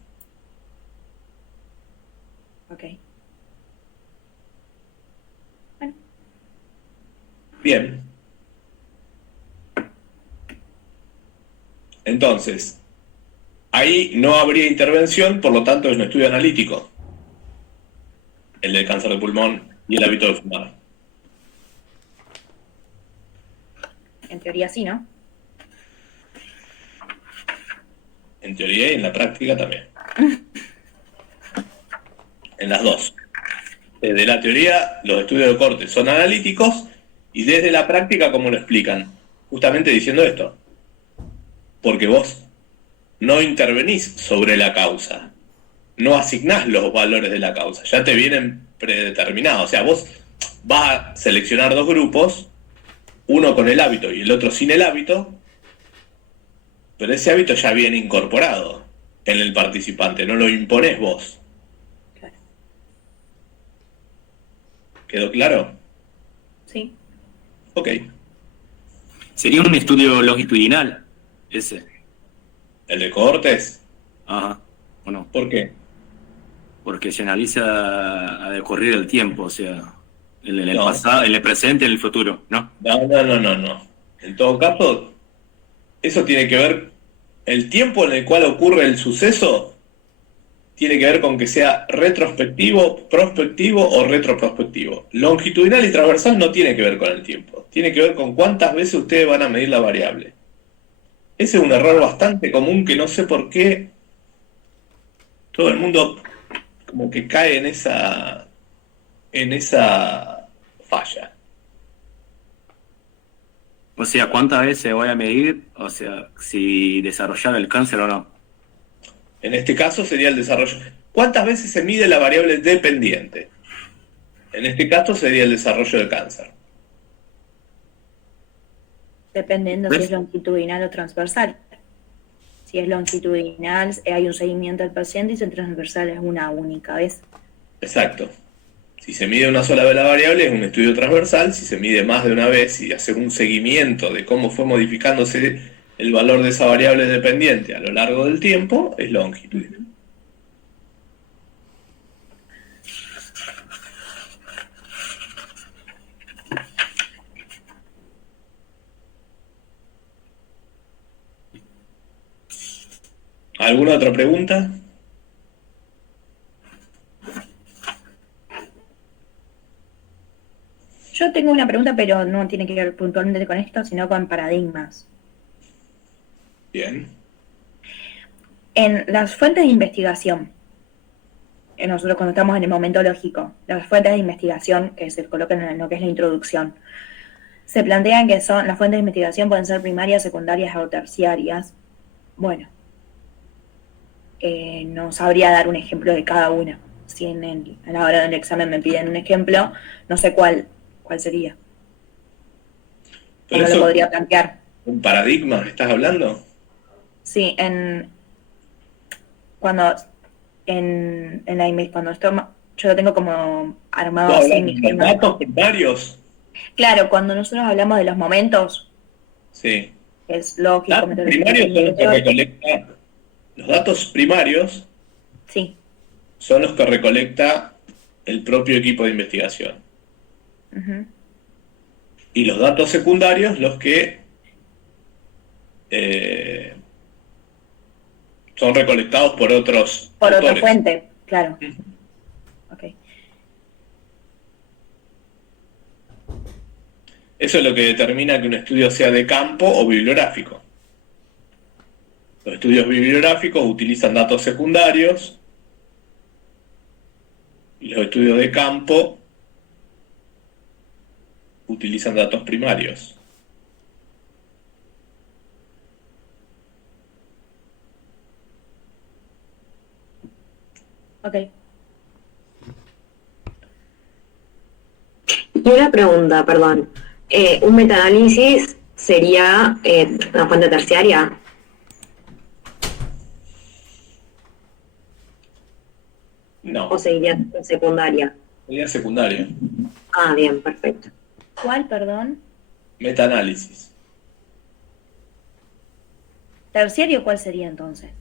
Ok. Bien. Entonces, ahí no habría intervención, por lo tanto es un estudio analítico. El del cáncer de pulmón y el hábito de fumar. En teoría sí, ¿no? En teoría y en la práctica también. En las dos. Desde la teoría, los estudios de corte son analíticos, y desde la práctica, ¿cómo lo explican? Justamente diciendo esto. Porque vos no intervenís sobre la causa. No asignás los valores de la causa. Ya te vienen predeterminados. O sea, vos vas a seleccionar dos grupos, uno con el hábito y el otro sin el hábito, pero ese hábito ya viene incorporado en el participante, no lo imponés vos. Claro. ¿Quedó claro? Sí. Ok. Sería un estudio longitudinal, ese. ¿El de cohortes? Ajá, ¿o no? ¿Por qué? Porque se analiza a decorrer el tiempo, o sea, en el No. pasado, en el presente, en el futuro, ¿no? No. En todo caso, eso tiene que ver, el tiempo en el cual ocurre el suceso tiene que ver con que sea retrospectivo, prospectivo o retroprospectivo. Longitudinal y transversal no tiene que ver con el tiempo, tiene que ver con cuántas veces ustedes van a medir la variable. Ese es un error bastante común que no sé por qué todo el mundo como que cae en esa falla. O sea, ¿cuántas veces voy a medir? O sea, si desarrollar el cáncer o no. En este caso sería el desarrollo. ¿Cuántas veces se mide la variable dependiente? En este caso sería el desarrollo del cáncer. Dependiendo si es longitudinal o transversal. Si es longitudinal, hay un seguimiento al paciente, y si es transversal es una única vez. Exacto. Si se mide una sola vez la variable es un estudio transversal, si se mide más de una vez y hace un seguimiento de cómo fue modificándose el valor de esa variable dependiente a lo largo del tiempo es longitud. ¿Alguna otra pregunta? Yo tengo una pregunta, pero no tiene que ver puntualmente con esto, sino con paradigmas. Bien. En las fuentes de investigación, nosotros cuando estamos en el momento lógico, las fuentes de investigación que se colocan en lo que es la introducción, se plantean que son las fuentes de investigación pueden ser primarias, secundarias o terciarias. Bueno, no sabría dar un ejemplo de cada una. Si a la hora del examen me piden un ejemplo, no sé cuál sería. ¿Cómo lo podría plantear? ¿Un paradigma estás hablando? Sí, cuando esto yo lo tengo como armado así en mi ¿Los esquema. datos primarios? Claro, cuando nosotros hablamos de los momentos, Sí. es lógico, Datos primarios son los que recolecta. Los datos primarios sí. son los que recolecta el propio equipo de investigación. Ujú. Y los datos secundarios los que son recolectados por otros Por otra autores. fuente, claro. Ok. Eso es lo que determina que un estudio sea de campo o bibliográfico. Los estudios bibliográficos utilizan datos secundarios y los estudios de campo utilizan datos primarios. Ok. Y una pregunta, perdón. ¿Un metaanálisis sería una fuente terciaria? No, ¿O sería secundaria? sería secundario. Ah, bien, perfecto. ¿Cuál, perdón? Metaanálisis. ¿Terciario cuál sería entonces?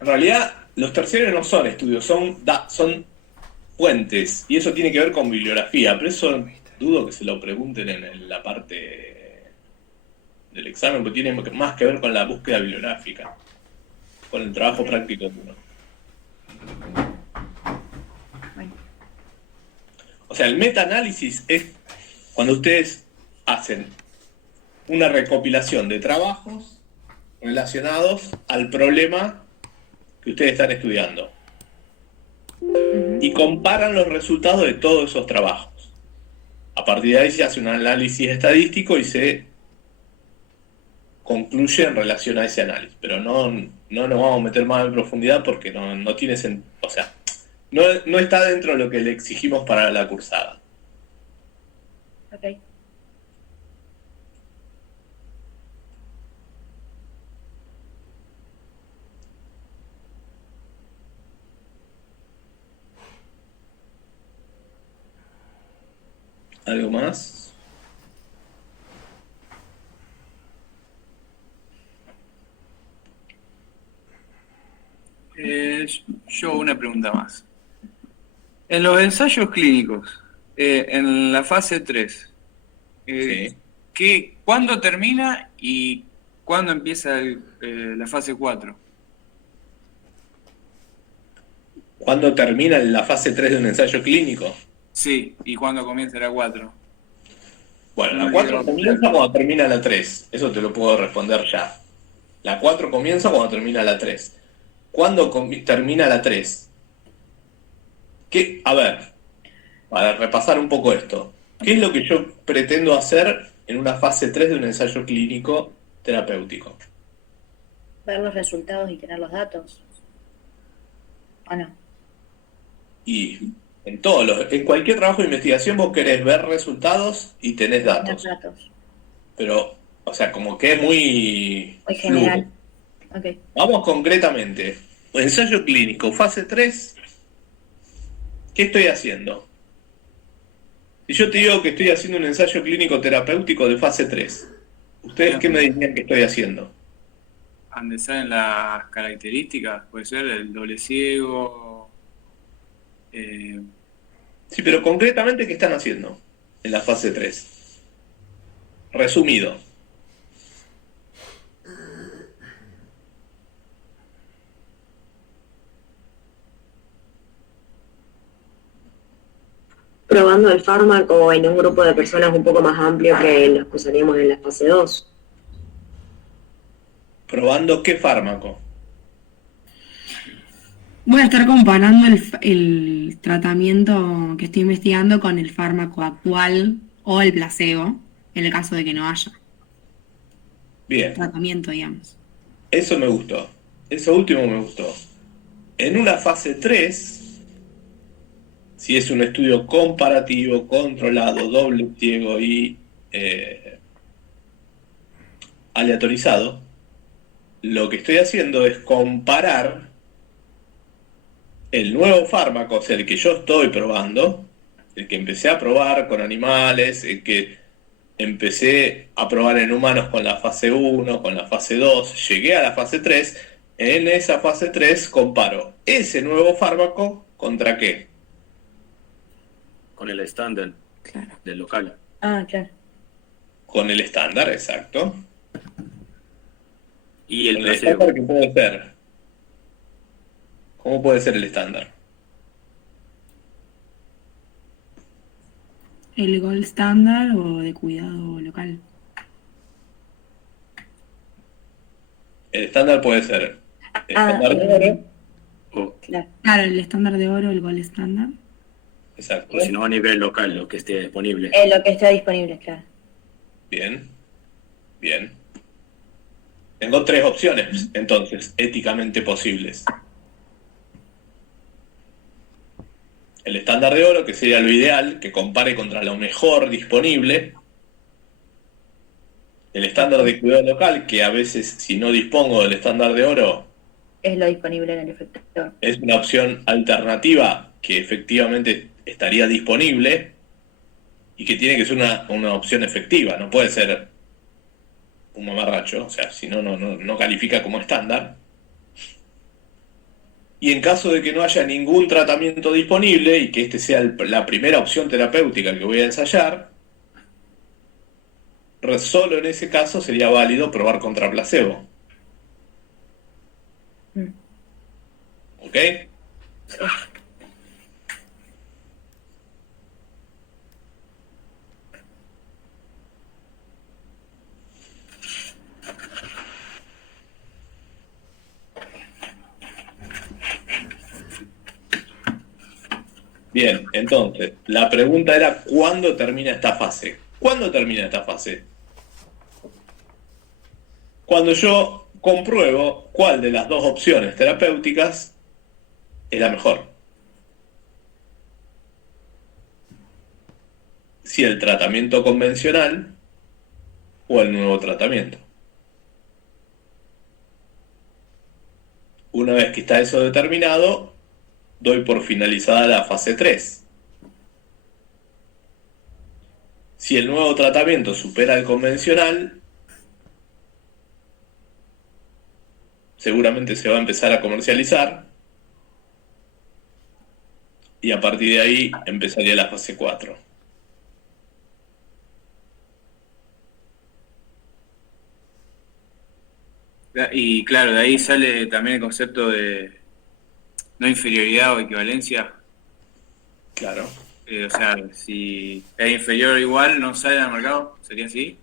En realidad, los terciarios no son estudios, son fuentes, y eso tiene que ver con bibliografía, pero eso dudo que se lo pregunten en la parte del examen, porque tiene más que ver con la búsqueda bibliográfica, con el trabajo práctico de uno. Bueno. O sea, el metaanálisis es cuando ustedes hacen una recopilación de trabajos relacionados al problema que ustedes están estudiando y comparan los resultados de todos esos trabajos. A partir de ahí se hace un análisis estadístico y se concluye en relación a ese análisis, pero no nos vamos a meter más en profundidad porque no tiene sentido, o sea, no está dentro de lo que le exigimos para la cursada. Ok. ¿Algo más? Yo una pregunta más. En los ensayos clínicos, en la fase 3, Sí. ¿cuándo termina y cuándo empieza la fase 4? ¿Cuándo termina la fase 3 de un ensayo clínico? Sí, ¿y cuándo comienza la 4? Bueno, la 4 comienza cuando termina la 3. Eso te lo puedo responder ya. La 4 comienza cuando termina la 3. ¿Cuándo termina la 3? A ver, para repasar un poco esto. ¿Qué es lo que yo pretendo hacer en una fase 3 de un ensayo clínico terapéutico? Ver los resultados y tener los datos. ¿O no? Y en cualquier trabajo de investigación vos querés ver resultados y tenés datos. Tener datos. Pero, o sea, como que es muy Muy general. Ok. Vamos concretamente. Ensayo clínico, fase 3. ¿Qué estoy haciendo? Si yo te digo que estoy haciendo un ensayo clínico terapéutico de fase 3, ¿Ustedes qué me dirían que estoy haciendo? Donde salen las características, puede ser el doble ciego. Sí, pero concretamente, ¿qué están haciendo en la fase 3? Resumido. Probando el fármaco en un grupo de personas un poco más amplio que los que usaríamos en la fase 2. ¿Probando qué fármaco? Voy a estar comparando el tratamiento que estoy investigando con el fármaco actual o el placebo, en el caso de que no haya Bien, tratamiento, digamos. eso me gustó. Eso último me gustó. En una fase 3, si es un estudio comparativo, controlado, doble ciego y aleatorizado, lo que estoy haciendo es comparar el nuevo fármaco, o sea, el que yo estoy probando, el que empecé a probar con animales, el que empecé a probar en humanos con la fase 1, con la fase 2, llegué a la fase 3, en esa fase 3 comparo ese nuevo fármaco contra qué. Con el estándar del local. Ah, claro. Con el estándar, exacto. Y el ¿El placebo. estándar qué puede ser? ¿Cómo puede ser el estándar? ¿El gold standard o de cuidado local? El estándar puede ser el estándar de oro. O, Claro, el estándar de oro, el gold standard. Exacto. o si no, a nivel local, lo que esté disponible. Lo que esté disponible, claro. Bien. Bien. Tengo 3 opciones, entonces, éticamente posibles. El estándar de oro, que sería lo ideal, que compare contra lo mejor disponible. El estándar de cuidado local, que a veces, si no dispongo del estándar de oro, Es lo disponible en el efector. es una opción alternativa que efectivamente estaría disponible y que tiene que ser una opción efectiva. No puede ser un mamarracho, o sea, si no, no califica como estándar. Y en caso de que no haya ningún tratamiento disponible y que este sea la primera opción terapéutica que voy a ensayar, solo en ese caso sería válido probar contra placebo. ¿Ok? Bien, entonces, la pregunta era ¿cuándo termina esta fase? ¿Cuándo termina esta fase? Cuando yo compruebo cuál de las dos opciones terapéuticas es la mejor. Si el tratamiento convencional o el nuevo tratamiento. Una vez que está eso determinado, doy por finalizada la fase 3. Si el nuevo tratamiento supera el convencional, seguramente se va a empezar a comercializar y a partir de ahí empezaría la fase 4. Y claro, de ahí sale también el concepto de no inferioridad o equivalencia. Claro. O sea, si es inferior o igual, no sale al mercado, ¿sería así?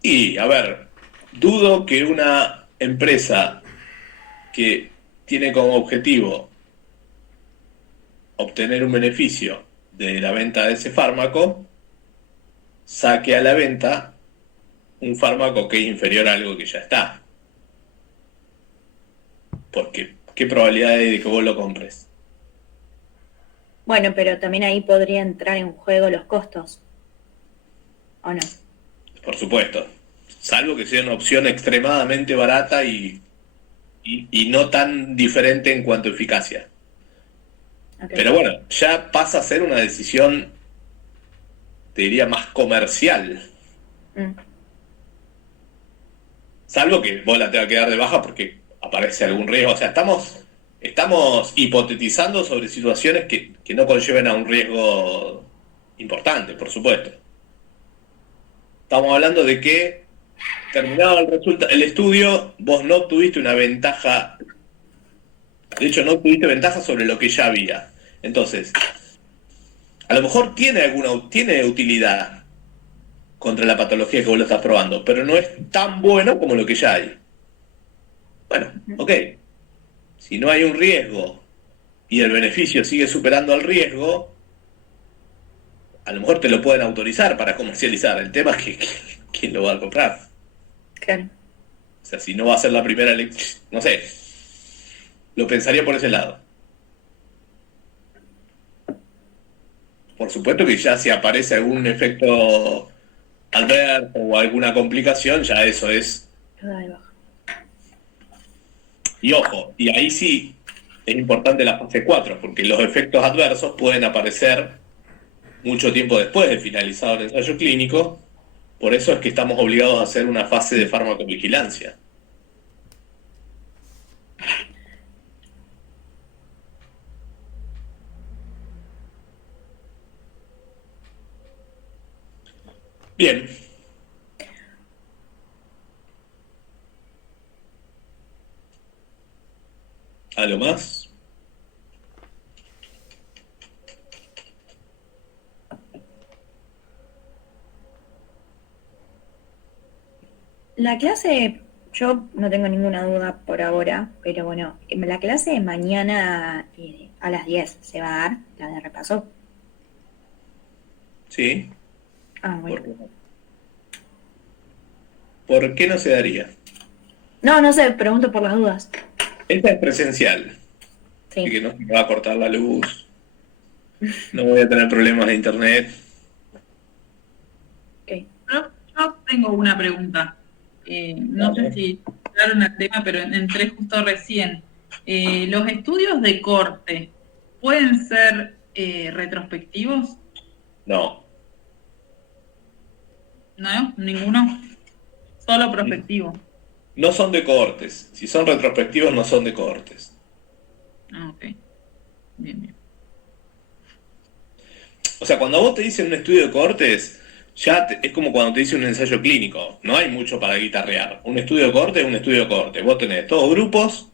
Y, a ver, dudo que una empresa que tiene como objetivo obtener un beneficio de la venta de ese fármaco saque a la venta un fármaco que es inferior a algo que ya está. Porque, ¿qué probabilidad hay de que vos lo compres? Bueno, pero también ahí podría entrar en juego los costos. ¿O no? Por supuesto. Salvo que sea una opción extremadamente barata y no tan diferente en cuanto a eficacia. Ok. Pero bueno, ya pasa a ser una decisión, te diría, más comercial. Mm. Salvo que vos la tengas que dar de baja porque aparece algún riesgo. O sea, estamos hipotetizando sobre situaciones que no conlleven a un riesgo importante, por supuesto. Estamos hablando de que, terminado el estudio, vos no obtuviste una ventaja. De hecho, no obtuviste ventaja sobre lo que ya había. Entonces, a lo mejor tiene utilidad contra la patología que vos lo estás probando, pero no es tan bueno como lo que ya hay. Bueno, ok. Si no hay un riesgo y el beneficio sigue superando al riesgo, a lo mejor te lo pueden autorizar para comercializar. El tema es que ¿quién lo va a comprar? Claro. O sea, si no va a ser la primera elección, no sé. Lo pensaría por ese lado. Por supuesto que ya si aparece algún efecto adverso o alguna complicación, ya eso es. Lo da de baja. Y ojo, y ahí sí es importante la fase 4, porque los efectos adversos pueden aparecer mucho tiempo después de finalizado el ensayo clínico. Por eso es que estamos obligados a hacer una fase de farmacovigilancia. Bien. ¿Algo más? La clase, yo no tengo ninguna duda por ahora, pero bueno, la clase de mañana a las 10 se va a dar, la de repaso. Sí. Ah, bueno. ¿Por qué no se daría? No sé, pregunto por las dudas. Esta es presencial. Sí. Así que no se me va a cortar la luz. No voy a tener problemas de internet. Yo tengo una pregunta. No sé si hablaron al tema, pero entré justo recién. ¿Los estudios de corte pueden ser retrospectivos? No. ¿No? ¿Ninguno? Solo prospectivo. No son de cohortes. Si son retrospectivos, no son de cohortes. Ah, ok. Bien. O sea, cuando a vos te dicen un estudio de cohortes, es como cuando te dicen un ensayo clínico. No hay mucho para guitarrear. Un estudio de cohorte es un estudio de cohorte. Vos tenés todos grupos.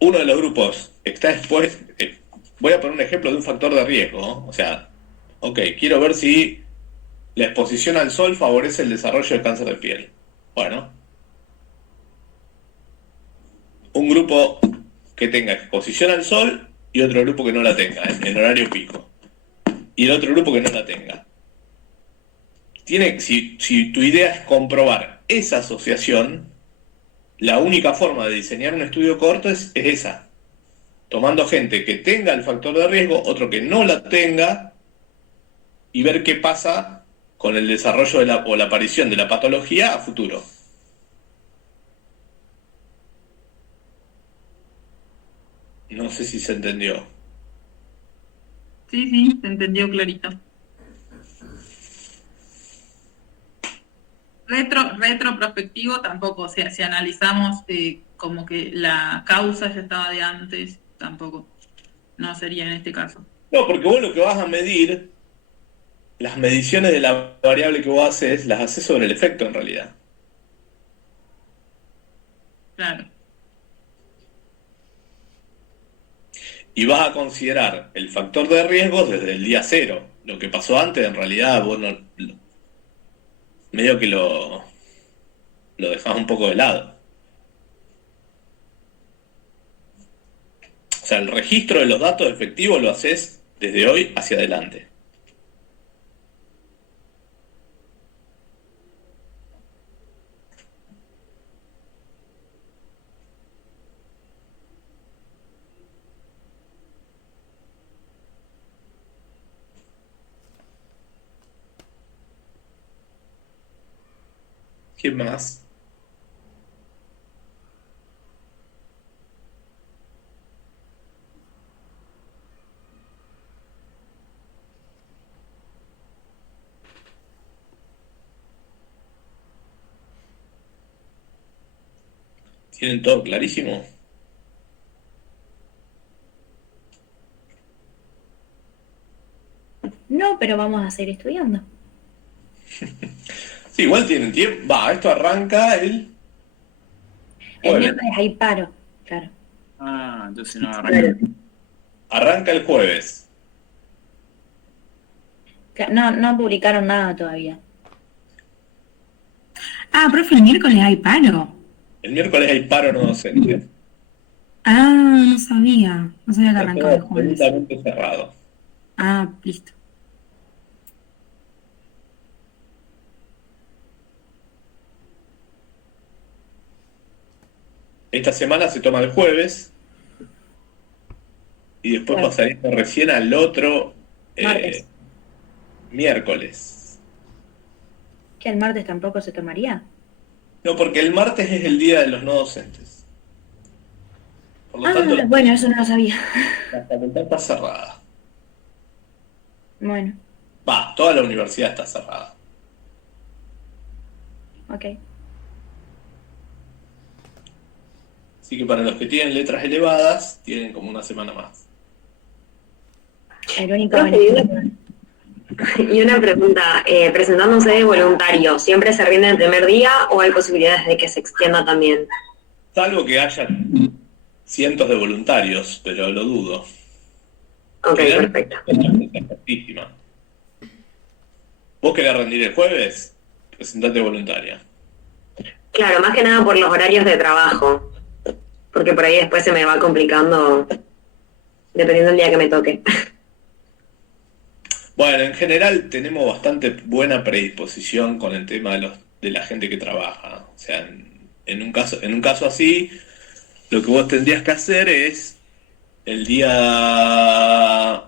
Uno de los grupos está expuesto. Voy a poner un ejemplo de un factor de riesgo, ¿no? O sea, ok, quiero ver si la exposición al sol favorece el desarrollo del cáncer de piel. Bueno, un grupo que tenga exposición al sol y otro grupo que no la tenga, en horario pico. Y el otro grupo que no la tenga. Si tu idea es comprobar esa asociación, la única forma de diseñar un estudio corto es esa. Tomando gente que tenga el factor de riesgo, otro que no la tenga, y ver qué pasa con el desarrollo o la aparición de la patología a futuro. No sé si se entendió. Sí, se entendió clarito. Retroprospectivo tampoco, o sea, si analizamos como que la causa ya estaba de antes, tampoco. No sería en este caso. No, porque vos lo que vas a medir, las mediciones de la variable que vos haces, las haces sobre el efecto en realidad. Claro. Y vas a considerar el factor de riesgo desde el día cero. Lo que pasó antes, en realidad, vos no, medio que lo dejás un poco de lado. O sea, el registro de los datos efectivos lo haces desde hoy hacia adelante. ¿Quién más? ¿Tienen todo clarísimo? No, pero vamos a seguir estudiando. Sí, igual tienen tiempo. Va, esto arranca el El jueves. miércoles hay paro, claro. Ah, entonces no arranca. Arranca el jueves. No publicaron nada todavía. Ah, profe, el miércoles hay paro. El miércoles hay paro no docente. Ah, no sabía. No sabía que Está arrancaba el todo jueves. absolutamente cerrado. Ah, listo. Esta semana se toma el jueves y después Claro. pasaríamos recién al otro Martes. miércoles. ¿Que el martes tampoco se tomaría? No, porque el martes es el día de los no docentes. Por lo tanto, Bueno, eso no lo sabía. la facultad está cerrada. Bueno, Va, toda la universidad está cerrada. ok. Así que para los que tienen letras elevadas, tienen como una semana más. El único Profe, beneficio. y una pregunta, presentándose de voluntario, ¿siempre se rinde el primer día o hay posibilidades de que se extienda también? Salvo que haya cientos de voluntarios, pero lo dudo. Ok, Generalmente perfecto. es una cosa cortísima. ¿Vos querés rendir el jueves? Presentate voluntaria. Claro, más que nada por los horarios de trabajo, porque por ahí después se me va complicando dependiendo del día que me toque. Bueno, en general tenemos bastante buena predisposición con el tema de la gente que trabaja. O sea, en un caso así, lo que vos tendrías que hacer es el día,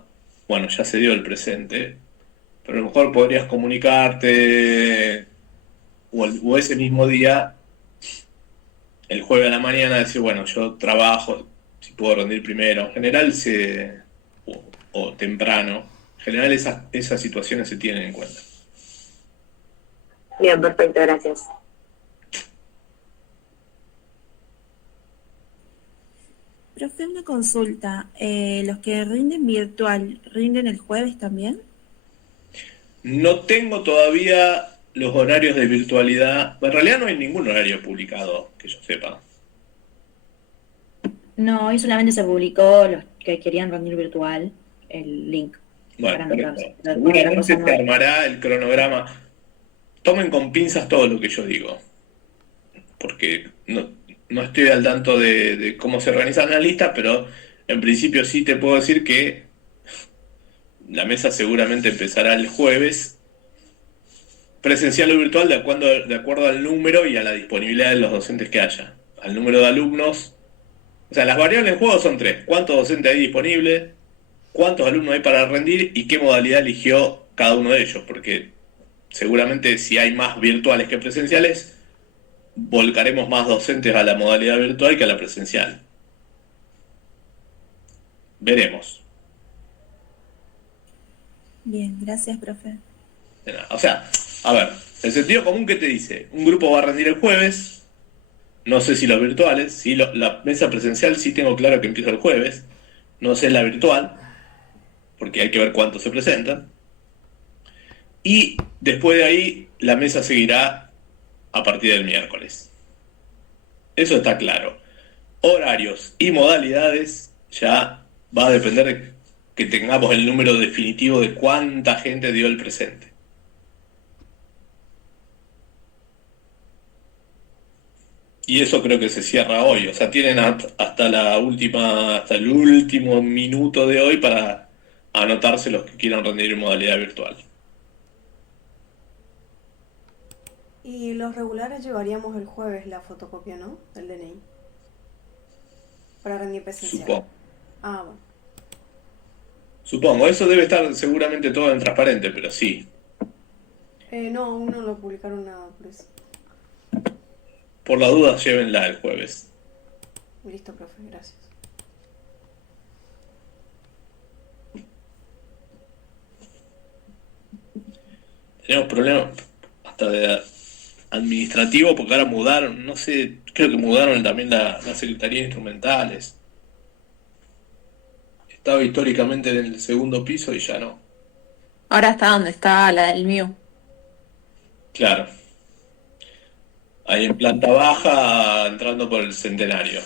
bueno, ya se dio el presente, pero a lo mejor podrías comunicarte o ese mismo día, el jueves a la mañana, decir, bueno, yo trabajo, si puedo rendir primero. En general o temprano. En general esas situaciones se tienen en cuenta. Bien, perfecto, gracias. Profe, una consulta. ¿Los que rinden virtual, rinden el jueves también? No tengo todavía los horarios de virtualidad. En realidad no hay ningún horario publicado, que yo sepa. No, hoy solamente se publicó los que querían rendir virtual, el link. Bueno, Para por anotarse. eso. Pero otra Seguramente cosa no se hay. armará el cronograma. Tomen con pinzas todo lo que yo digo, porque no estoy al tanto de cómo se organizan las listas, pero en principio sí te puedo decir que la mesa seguramente empezará el jueves, presencial o virtual, de acuerdo al número y a la disponibilidad de los docentes que haya. Al número de alumnos. O sea, las variables en juego son 3. ¿Cuántos docentes hay disponibles? ¿Cuántos alumnos hay para rendir? ¿Y qué modalidad eligió cada uno de ellos? Porque seguramente si hay más virtuales que presenciales, volcaremos más docentes a la modalidad virtual que a la presencial. Veremos. Bien, gracias, profe. De nada. O sea, a ver, el sentido común que te dice, un grupo va a rendir el jueves, no sé si los virtuales, si la mesa presencial sí tengo claro que empieza el jueves, no sé la virtual, porque hay que ver cuántos se presentan, y después de ahí la mesa seguirá a partir del miércoles. Eso está claro. Horarios y modalidades ya va a depender de que tengamos el número definitivo de cuánta gente dio el presente. Y eso creo que se cierra hoy. O sea, tienen hasta el último minuto de hoy para anotarse los que quieran rendir en modalidad virtual. Y los regulares llevaríamos el jueves la fotocopia, ¿no? Del DNI. Para rendir presencial. Supongo. Ah, bueno. Supongo. Eso debe estar seguramente todo en transparente, pero sí. No, aún no lo publicaron nada por eso. Por la duda, llévenla el jueves. Listo, profe, gracias. Tenemos problemas hasta de administrativo porque ahora mudaron, no sé Creo que mudaron también la Secretaría de Instrumentales. Estaba históricamente en el segundo piso y ya no. Ahora está donde está la del Mew. Claro. Ahí en planta baja, entrando por el Centenario.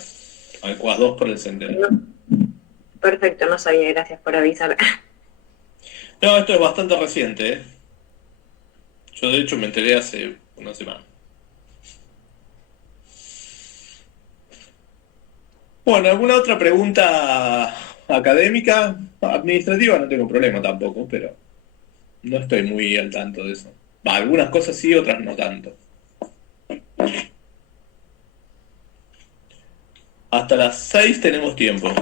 Alcuaz 2 por el Centenario. Perfecto, no sabía, gracias por avisar. No, esto es bastante reciente, ¿eh? Yo de hecho me enteré hace una semana. Bueno, ¿alguna otra pregunta académica? Administrativa no tengo problema tampoco, pero no estoy muy al tanto de eso. Algunas cosas sí, otras no tanto. Hasta las 6 tenemos tiempo.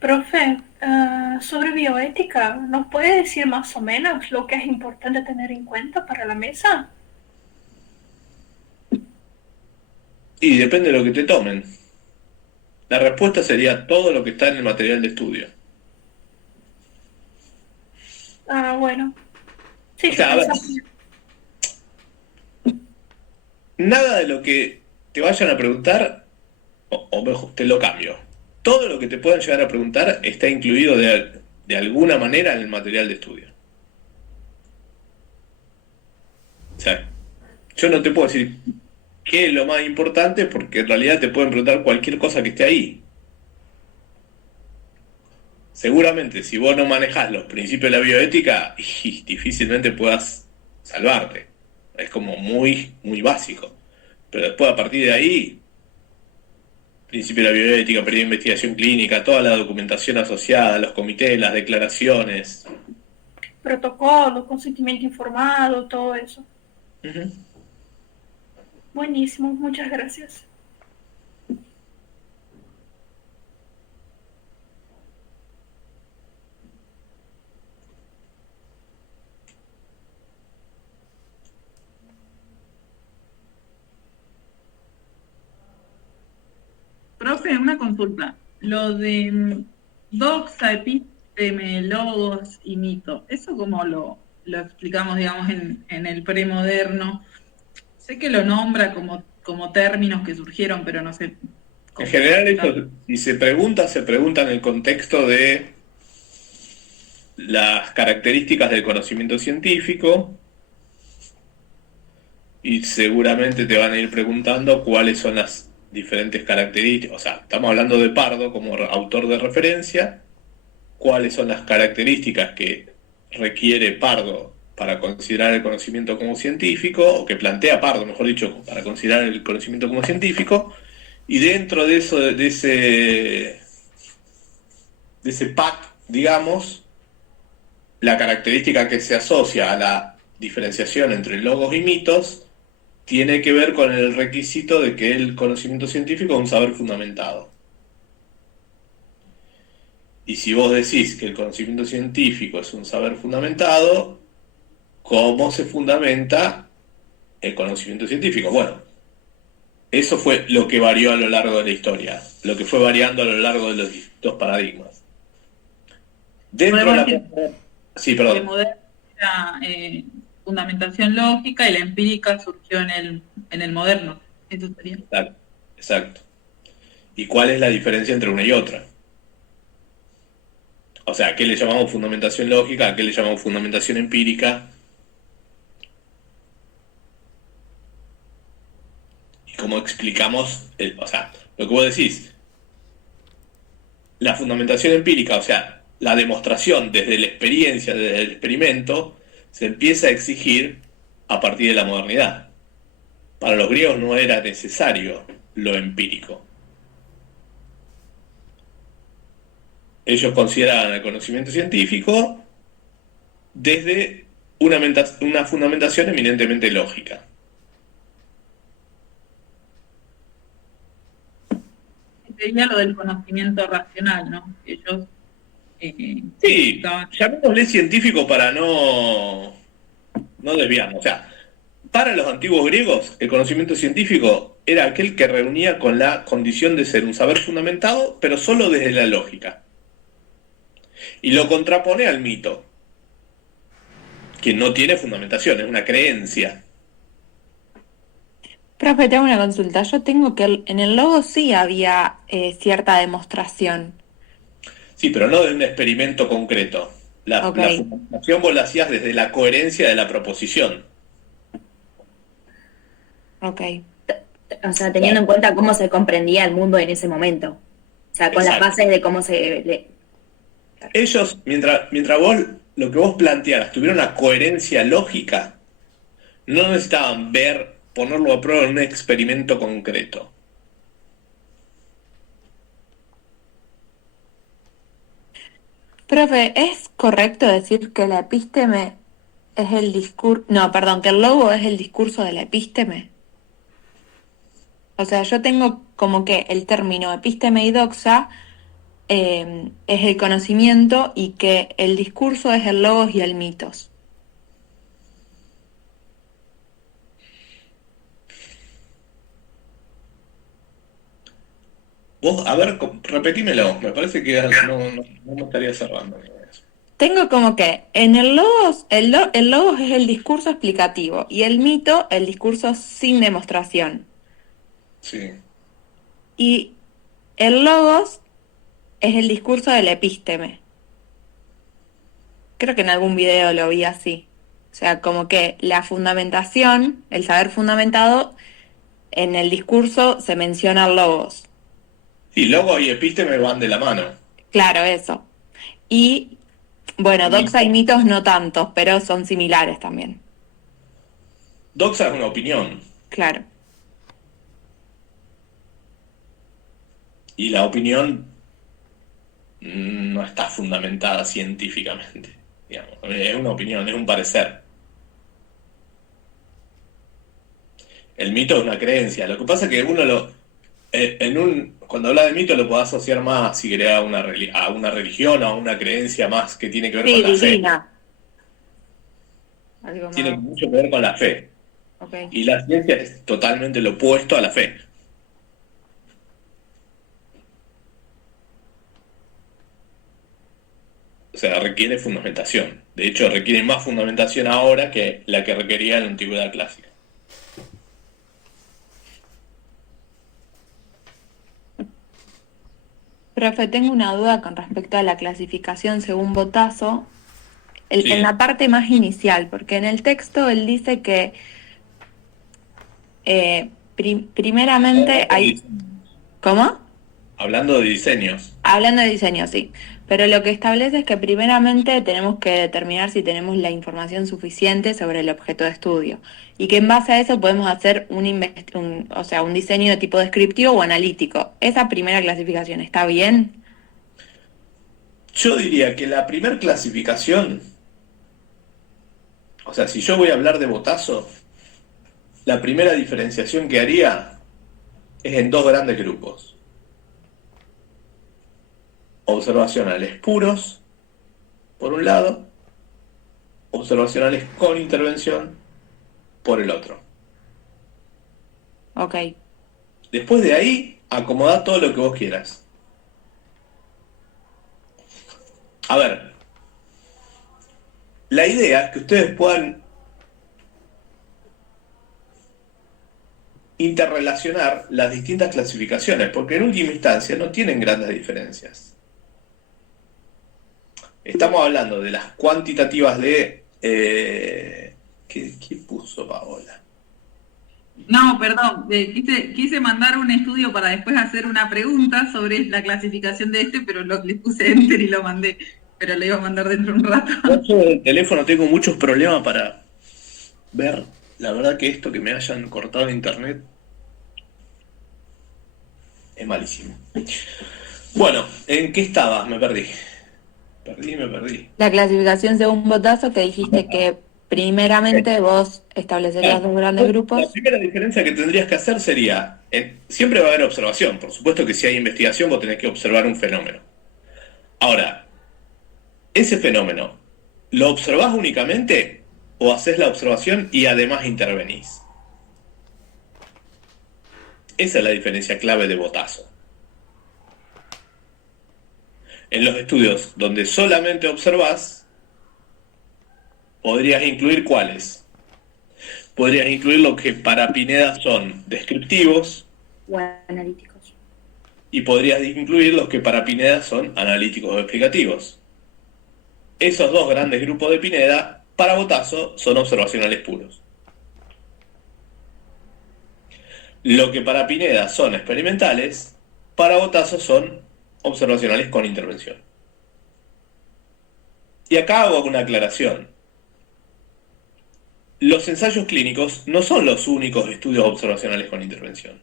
Profe, sobre bioética, ¿nos puede decir más o menos lo que es importante tener en cuenta para la mesa? Y depende de lo que te tomen. La respuesta sería todo lo que está en el material de estudio. Ah, bueno. Sí, O sea, a ver, nada de lo que te vayan a preguntar, o mejor, te lo cambio. Todo lo que te puedan llegar a preguntar está incluido de alguna manera en el material de estudio. O sea, yo no te puedo decir qué es lo más importante porque en realidad te pueden preguntar cualquier cosa que esté ahí. Seguramente si vos no manejás los principios de la bioética, difícilmente puedas salvarte. Es como muy, muy básico. Pero después a partir de ahí, principio de la bioética, periodo de investigación clínica, toda la documentación asociada, los comités, las declaraciones. Protocolo, consentimiento informado, todo eso. Ujú. Buenísimo, muchas gracias. Profe, una consulta. Lo de doxa, epíteme, logos y mito, ¿eso cómo lo explicamos, digamos, en el premoderno? Sé que lo nombra como términos que surgieron, pero no sé. En general, esto, si se pregunta en el contexto de las características del conocimiento científico y seguramente te van a ir preguntando cuáles son las diferentes características. O sea, estamos hablando de Pardo como autor de referencia, cuáles son las características que requiere Pardo para considerar el conocimiento como científico, o que plantea Pardo, mejor dicho, para considerar el conocimiento como científico, y dentro de eso, de ese pack, digamos, la característica que se asocia a la diferenciación entre logos y mitos tiene que ver con el requisito de que el conocimiento científico es un saber fundamentado. Y si vos decís que el conocimiento científico es un saber fundamentado, ¿cómo se fundamenta el conocimiento científico? Bueno, eso fue lo que varió a lo largo de la historia, lo que fue variando a lo largo de los distintos paradigmas. Dentro de la... Sí, perdón. De moderno era fundamentación lógica y la empírica surgió en el moderno. Eso sería. Exacto. ¿Y cuál es la diferencia entre una y otra? O sea, ¿a qué le llamamos fundamentación lógica? ¿A qué le llamamos fundamentación empírica? Y cómo explicamos, o sea, lo que vos decís, la fundamentación empírica, o sea, la demostración desde la experiencia, desde el experimento, se empieza a exigir a partir de la modernidad. Para los griegos no era necesario lo empírico. Ellos consideraban el conocimiento científico desde una fundamentación eminentemente lógica. Sería lo del conocimiento racional, ¿no? Ellos sí, llamémosle científico para no desviarnos. O sea, para los antiguos griegos, el conocimiento científico era aquel que reunía con la condición de ser un saber fundamentado, pero solo desde la lógica. Y lo contrapone al mito, que no tiene fundamentación, es una creencia. Profe, te hago una consulta. Yo tengo que en el logo sí había cierta demostración. Sí, pero no de un experimento concreto. La fundamentación vos la hacías desde la coherencia de la proposición. Ok. O sea, teniendo en cuenta cómo se comprendía el mundo en ese momento. O sea, con las bases de cómo se... Ellos, mientras vos, lo que vos plantearas, tuviera una coherencia lógica, no necesitaban ponerlo a prueba en un experimento concreto. Profe, ¿es correcto decir que la epísteme es el discurso... No, perdón, que el logo es el discurso de la epísteme? O sea, yo tengo como que el término epísteme y doxa es el conocimiento y que el discurso es el logos y el mitos. Vos, a ver, repetímelo. Me parece que no me estaría cerrando. Tengo como que en el logos, el logos es el discurso explicativo y el mito el discurso sin demostración. Sí. Y el logos es el discurso del epísteme. Creo que en algún video lo vi así. O sea, como que la fundamentación, el saber fundamentado, en el discurso se menciona el logos. Sí, logo y epísteme van de la mano. Claro, eso. Y, bueno, doxa y mitos no tantos, pero son similares también. Doxa es una opinión. Claro. Y la opinión no está fundamentada científicamente. Digamos. Es una opinión, es un parecer. El mito es una creencia. Lo que pasa es que uno cuando habla de mito lo podés asociar más, si querés, a una religión o a una creencia más que tiene que ver con la divina. Fe. Algo más. Tiene mucho que ver con la fe. Okay. Y la ciencia es totalmente lo opuesto a la fe. O sea, requiere fundamentación. De hecho, requiere más fundamentación ahora que la que requería en la antigüedad clásica. Profe, tengo una duda con respecto a la clasificación según Botazo, Sí. en la parte más inicial, porque en el texto él dice que primeramente hay... ¿Cómo? Hablando de diseños. Hablando de diseño, sí. Pero lo que establece es que primeramente tenemos que determinar si tenemos la información suficiente sobre el objeto de estudio y que en base a eso podemos hacer un diseño de tipo descriptivo o analítico. ¿Esa primera clasificación está bien? Yo diría que la primer clasificación, o sea, si yo voy a hablar de Botazo, la primera diferenciación que haría es en dos grandes grupos. Observacionales puros, por un lado, observacionales con intervención, por el otro. Ok. Después de ahí, acomodá todo lo que vos quieras. A ver, la idea es que ustedes puedan interrelacionar las distintas clasificaciones, porque en última instancia no tienen grandes diferencias. Estamos hablando de las cuantitativas de... ¿Qué puso Paola? No, perdón, quise mandar un estudio para después hacer una pregunta sobre la clasificación de pero le puse enter y lo mandé, pero lo iba a mandar dentro de un rato. Yo del teléfono tengo muchos problemas para ver, la verdad que esto que me hayan cortado internet es malísimo. Bueno, ¿en qué estaba? Me perdí. Me perdí. La clasificación según Botazo, que dijiste que primeramente vos establecerías dos grandes grupos. La primera diferencia que tendrías que hacer sería, siempre va a haber observación, por supuesto que si hay investigación vos tenés que observar un fenómeno. Ahora, ese fenómeno, ¿lo observás únicamente o haces la observación y además intervenís? Esa es la diferencia clave de botazo. En los estudios donde solamente observás, podrías incluir ¿cuáles? Podrías incluir lo que para Pineda son descriptivos O analíticos. y podrías incluir los que para Pineda son analíticos o explicativos. Esos dos grandes grupos de Pineda, para botazo, son observacionales puros. Lo que para Pineda son experimentales, para botazo son observacionales con intervención. Y acá hago una aclaración. Los ensayos clínicos no son los únicos estudios observacionales con intervención,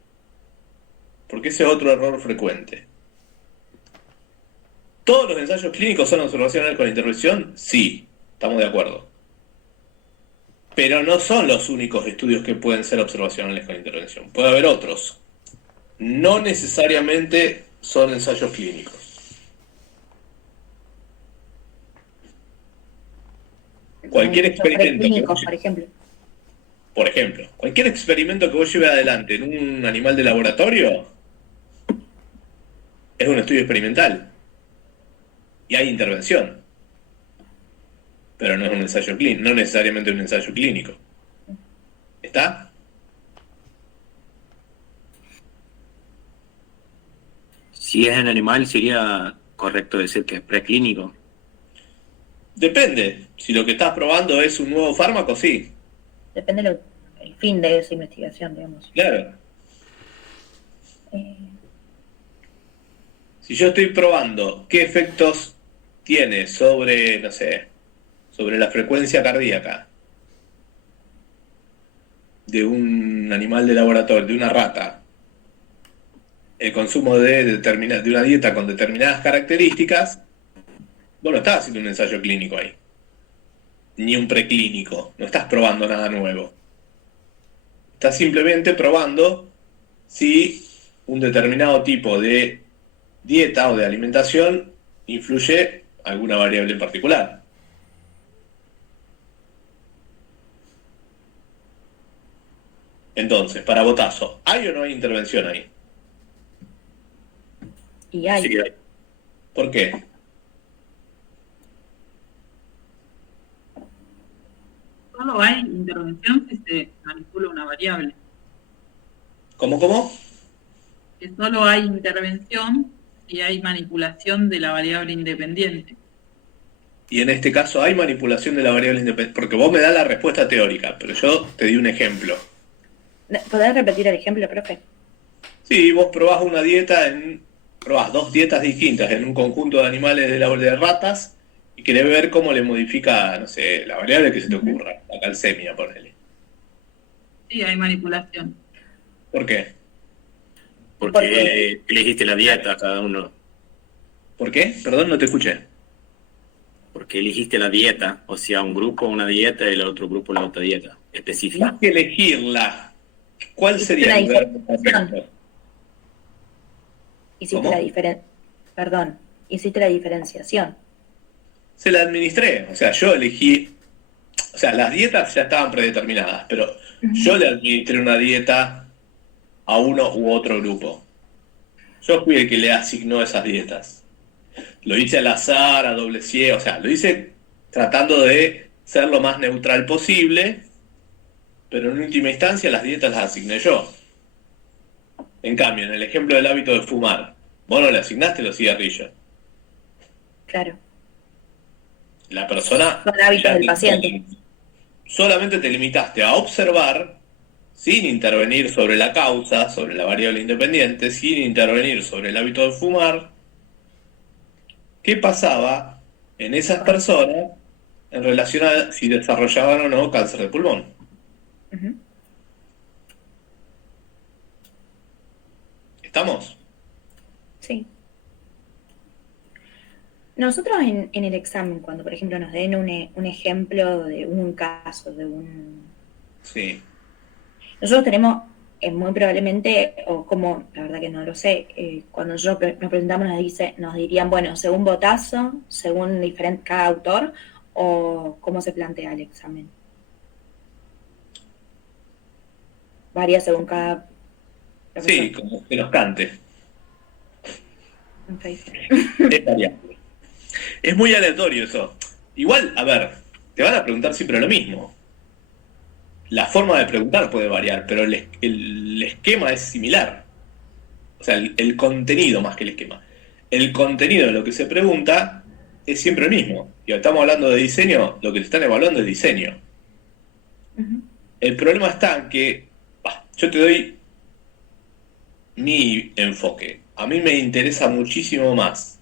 porque ese es otro error frecuente. ¿Todos los ensayos clínicos son observacionales con intervención? Sí, estamos de acuerdo. Pero no son los únicos estudios que pueden ser observacionales con intervención. Puede haber otros. No necesariamente son ensayos clínicos. Cualquier experimento que vos, por ejemplo, cualquier experimento que vos lleves adelante en un animal de laboratorio es un estudio experimental y hay intervención, pero no es un ensayo clínico, no necesariamente un ensayo clínico. ¿Está? Si es en animal, sería correcto decir que es preclínico. Depende. Si lo que estás probando es un nuevo fármaco, sí. Depende del fin de esa investigación, digamos. Claro. Si yo estoy probando qué efectos tiene sobre, no sé, sobre la frecuencia cardíaca de un animal de laboratorio, de una rata, el consumo de una dieta con determinadas características, vos no estás haciendo un ensayo clínico ahí, ni un preclínico, no estás probando nada nuevo. Estás simplemente probando si un determinado tipo de dieta o de alimentación influye alguna variable en particular. Entonces, para botazo, ¿hay o no hay intervención ahí? Y hay. Sí, hay. ¿Por qué? Solo hay intervención si se manipula una variable. ¿Cómo? Que solo hay intervención si hay manipulación de la variable independiente. Y en este caso hay manipulación de la variable independiente, porque vos me das la respuesta teórica, pero yo te di un ejemplo. ¿Podés repetir el ejemplo, profe? Sí, vos probás una dieta, probás dos dietas distintas en un conjunto de animales de ratas y querés ver cómo le modifica, no sé, la variable que se te ocurra, la calcemia, ponele. Sí, hay manipulación. ¿Por qué? Porque elegiste la dieta cada uno. ¿Por qué? Perdón, no te escuché. Porque elegiste la dieta, o sea, un grupo una dieta y el otro grupo la otra dieta específica. Más que elegirla, ¿cuál sería el verbo correcto? Hiciste la diferenciación. Se la administré, o sea, yo elegí, o sea, las dietas ya estaban predeterminadas, pero yo le administré una dieta a uno u otro grupo. Yo fui el que le asignó esas dietas. Lo hice al azar, a doble ciego, o sea, lo hice tratando de ser lo más neutral posible, pero en última instancia las dietas las asigné yo. En cambio, en el ejemplo del hábito de fumar, vos no le asignaste los cigarrillos. Claro. La persona... Son hábitos del paciente. Solamente te limitaste a observar, sin intervenir sobre la causa, sobre la variable independiente, sin intervenir sobre el hábito de fumar, qué pasaba en esas personas en relación a si desarrollaban o no cáncer de pulmón. ¿Estamos? Sí. Nosotros en el examen, cuando por ejemplo nos den un ejemplo de un caso, de un... Sí. Nosotros tenemos, muy probablemente, o como, la verdad que no lo sé, cuando nos presentamos nos dirían, bueno, según Botazo, según cada autor, o cómo se plantea el examen. Varía según cada Sí, como que nos cante. Ok. Es variable. Es muy aleatorio eso. Igual, a ver, te van a preguntar siempre lo mismo. La forma de preguntar puede variar, pero el esquema es similar. O sea, el contenido más que el esquema. El contenido de lo que se pregunta es siempre el mismo. Y estamos hablando de diseño, lo que te están evaluando es diseño. El problema está en que, yo te doy mi enfoque. A mí me interesa muchísimo más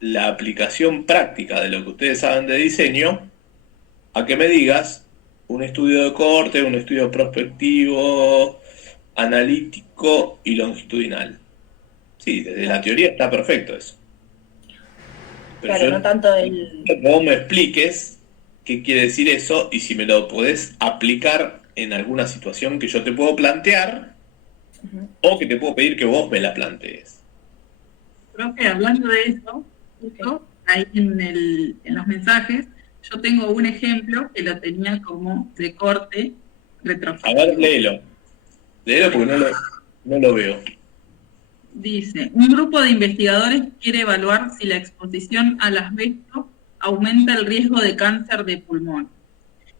la aplicación práctica de lo que ustedes saben de diseño a que me digas un estudio de corte, un estudio prospectivo, analítico y longitudinal. Sí, desde la teoría está perfecto eso. Pero Claro, no tanto el... que vos me expliques qué quiere decir eso y si me lo podés aplicar en alguna situación que yo te puedo plantear o que te puedo pedir que vos me la plantees. Creo que hablando de eso, justo ahí en los mensajes, yo tengo un ejemplo que lo tenía como de corte A retrospectivo. ver, léelo. Léelo porque no lo veo. Dice, un grupo de investigadores quiere evaluar si la exposición al asbesto aumenta el riesgo de cáncer de pulmón.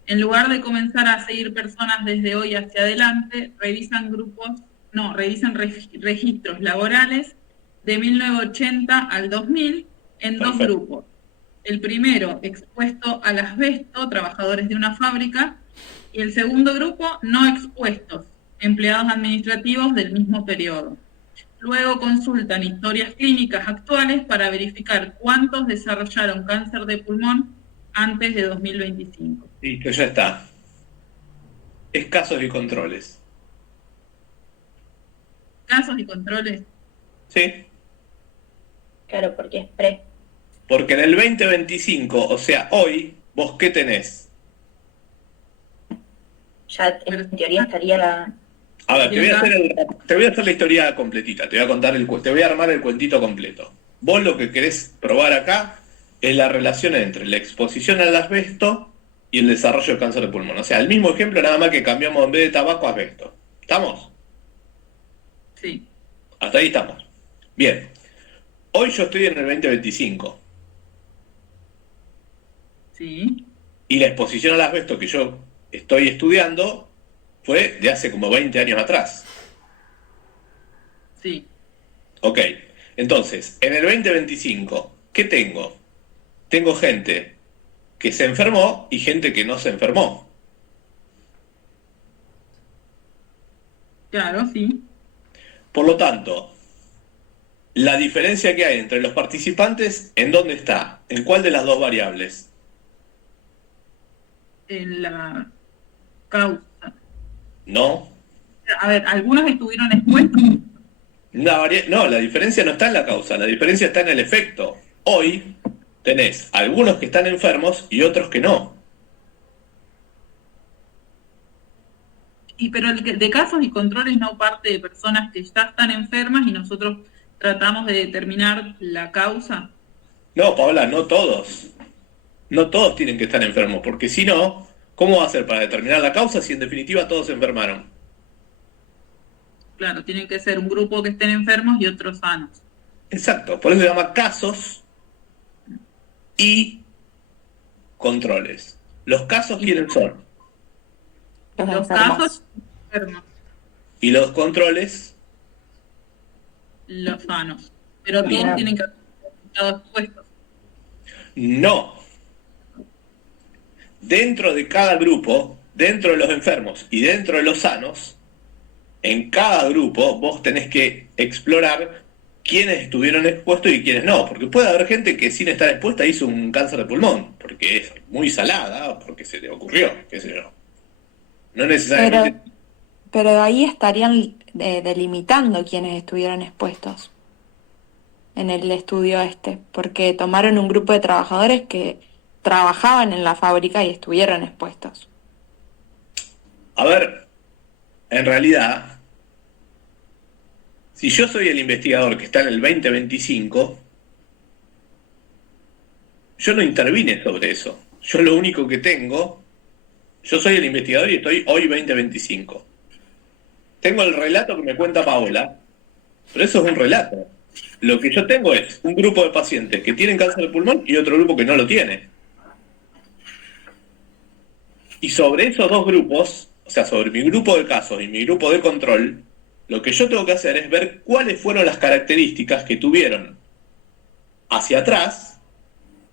En lugar de comenzar a seguir personas desde hoy hacia adelante, revisan registros laborales de 1980 al 2000 en dos grupos. El primero, expuesto al asbesto, trabajadores de una fábrica, y el segundo grupo, no expuestos, empleados administrativos del mismo periodo. Luego consultan historias clínicas actuales para verificar cuántos desarrollaron cáncer de pulmón antes de 2025. Listo, ya está. Es casos y controles. ¿Casos y controles? Sí. Claro, porque es pre. Porque en el 2025, o sea, hoy, ¿vos qué tenés? Ya en teoría estaría... A ver, te voy a hacer la historia completita, te voy a contar te voy a armar el cuentito completo. Vos lo que querés probar acá es la relación entre la exposición al asbesto y el desarrollo de cáncer de pulmón. O sea, el mismo ejemplo, nada más que cambiamos en vez de tabaco a asbesto. ¿Estamos? Sí. Hasta ahí estamos. Bien. Hoy yo estoy en el 2025. Sí. Y la exposición al asbesto que yo estoy estudiando fue de hace como 20 años atrás. Sí. Ok, entonces, en el 2025, ¿qué tengo? Tengo gente que se enfermó y gente que no se enfermó. Claro, sí. Por lo tanto, la diferencia que hay entre los participantes, ¿en dónde está? ¿En cuál de las dos variables? En la causa. No. A ver, algunos estuvieron expuestos. No, la diferencia no está en la causa, la diferencia está en el efecto. Hoy tenés algunos que están enfermos y otros que no. Pero el de casos y controles no parte de personas que ya están enfermas y nosotros tratamos de determinar la causa. No, Paola, no todos. No todos tienen que estar enfermos, porque si no, ¿cómo va a ser para determinar la causa si en definitiva todos se enfermaron? Claro, tienen que ser un grupo que estén enfermos y otros sanos. Exacto, por eso se llama casos y controles. ¿Los casos quiénes son? Los casos enfermos, ¿Y los controles? los sanos. Pero todos tienen que estar expuestos. No. Dentro de cada grupo, dentro de los enfermos y dentro de los sanos, en cada grupo vos tenés que explorar quiénes estuvieron expuestos y quiénes no, porque puede haber gente que sin estar expuesta hizo un cáncer de pulmón, porque es muy salada, porque se le ocurrió, qué sé yo. No necesariamente... Pero ahí estarían delimitando quienes estuvieron expuestos en el estudio porque tomaron un grupo de trabajadores que trabajaban en la fábrica y estuvieron expuestos. A ver, en realidad, si yo soy el investigador que está en el 2025, yo no intervine sobre eso. Yo lo único que tengo, yo soy el investigador y estoy hoy 2025. tengo el relato que me cuenta Paola, pero eso es un relato. Lo que yo tengo es un grupo de pacientes que tienen cáncer de pulmón y otro grupo que no lo tiene. Y sobre esos dos grupos, o sea, sobre mi grupo de casos y mi grupo de control, lo que yo tengo que hacer es ver cuáles fueron las características que tuvieron hacia atrás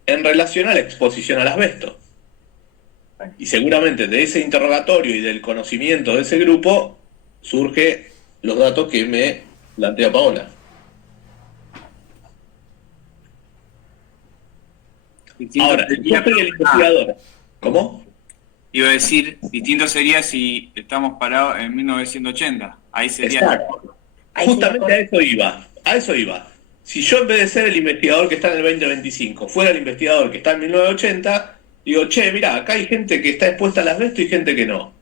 en relación a la exposición al asbesto. Y seguramente de ese interrogatorio y del conocimiento de ese grupo surge los datos que me plantea Paola. Ahora, yo soy el investigador. ¿Cómo? Iba a decir, distinto sería si estamos parados en 1980. Ahí sería... Exacto. Justamente a eso iba. Si yo en vez de ser el investigador que está en el 2025, fuera el investigador que está en 1980, digo, che, mirá, acá hay gente que está expuesta al asbesto y gente que no.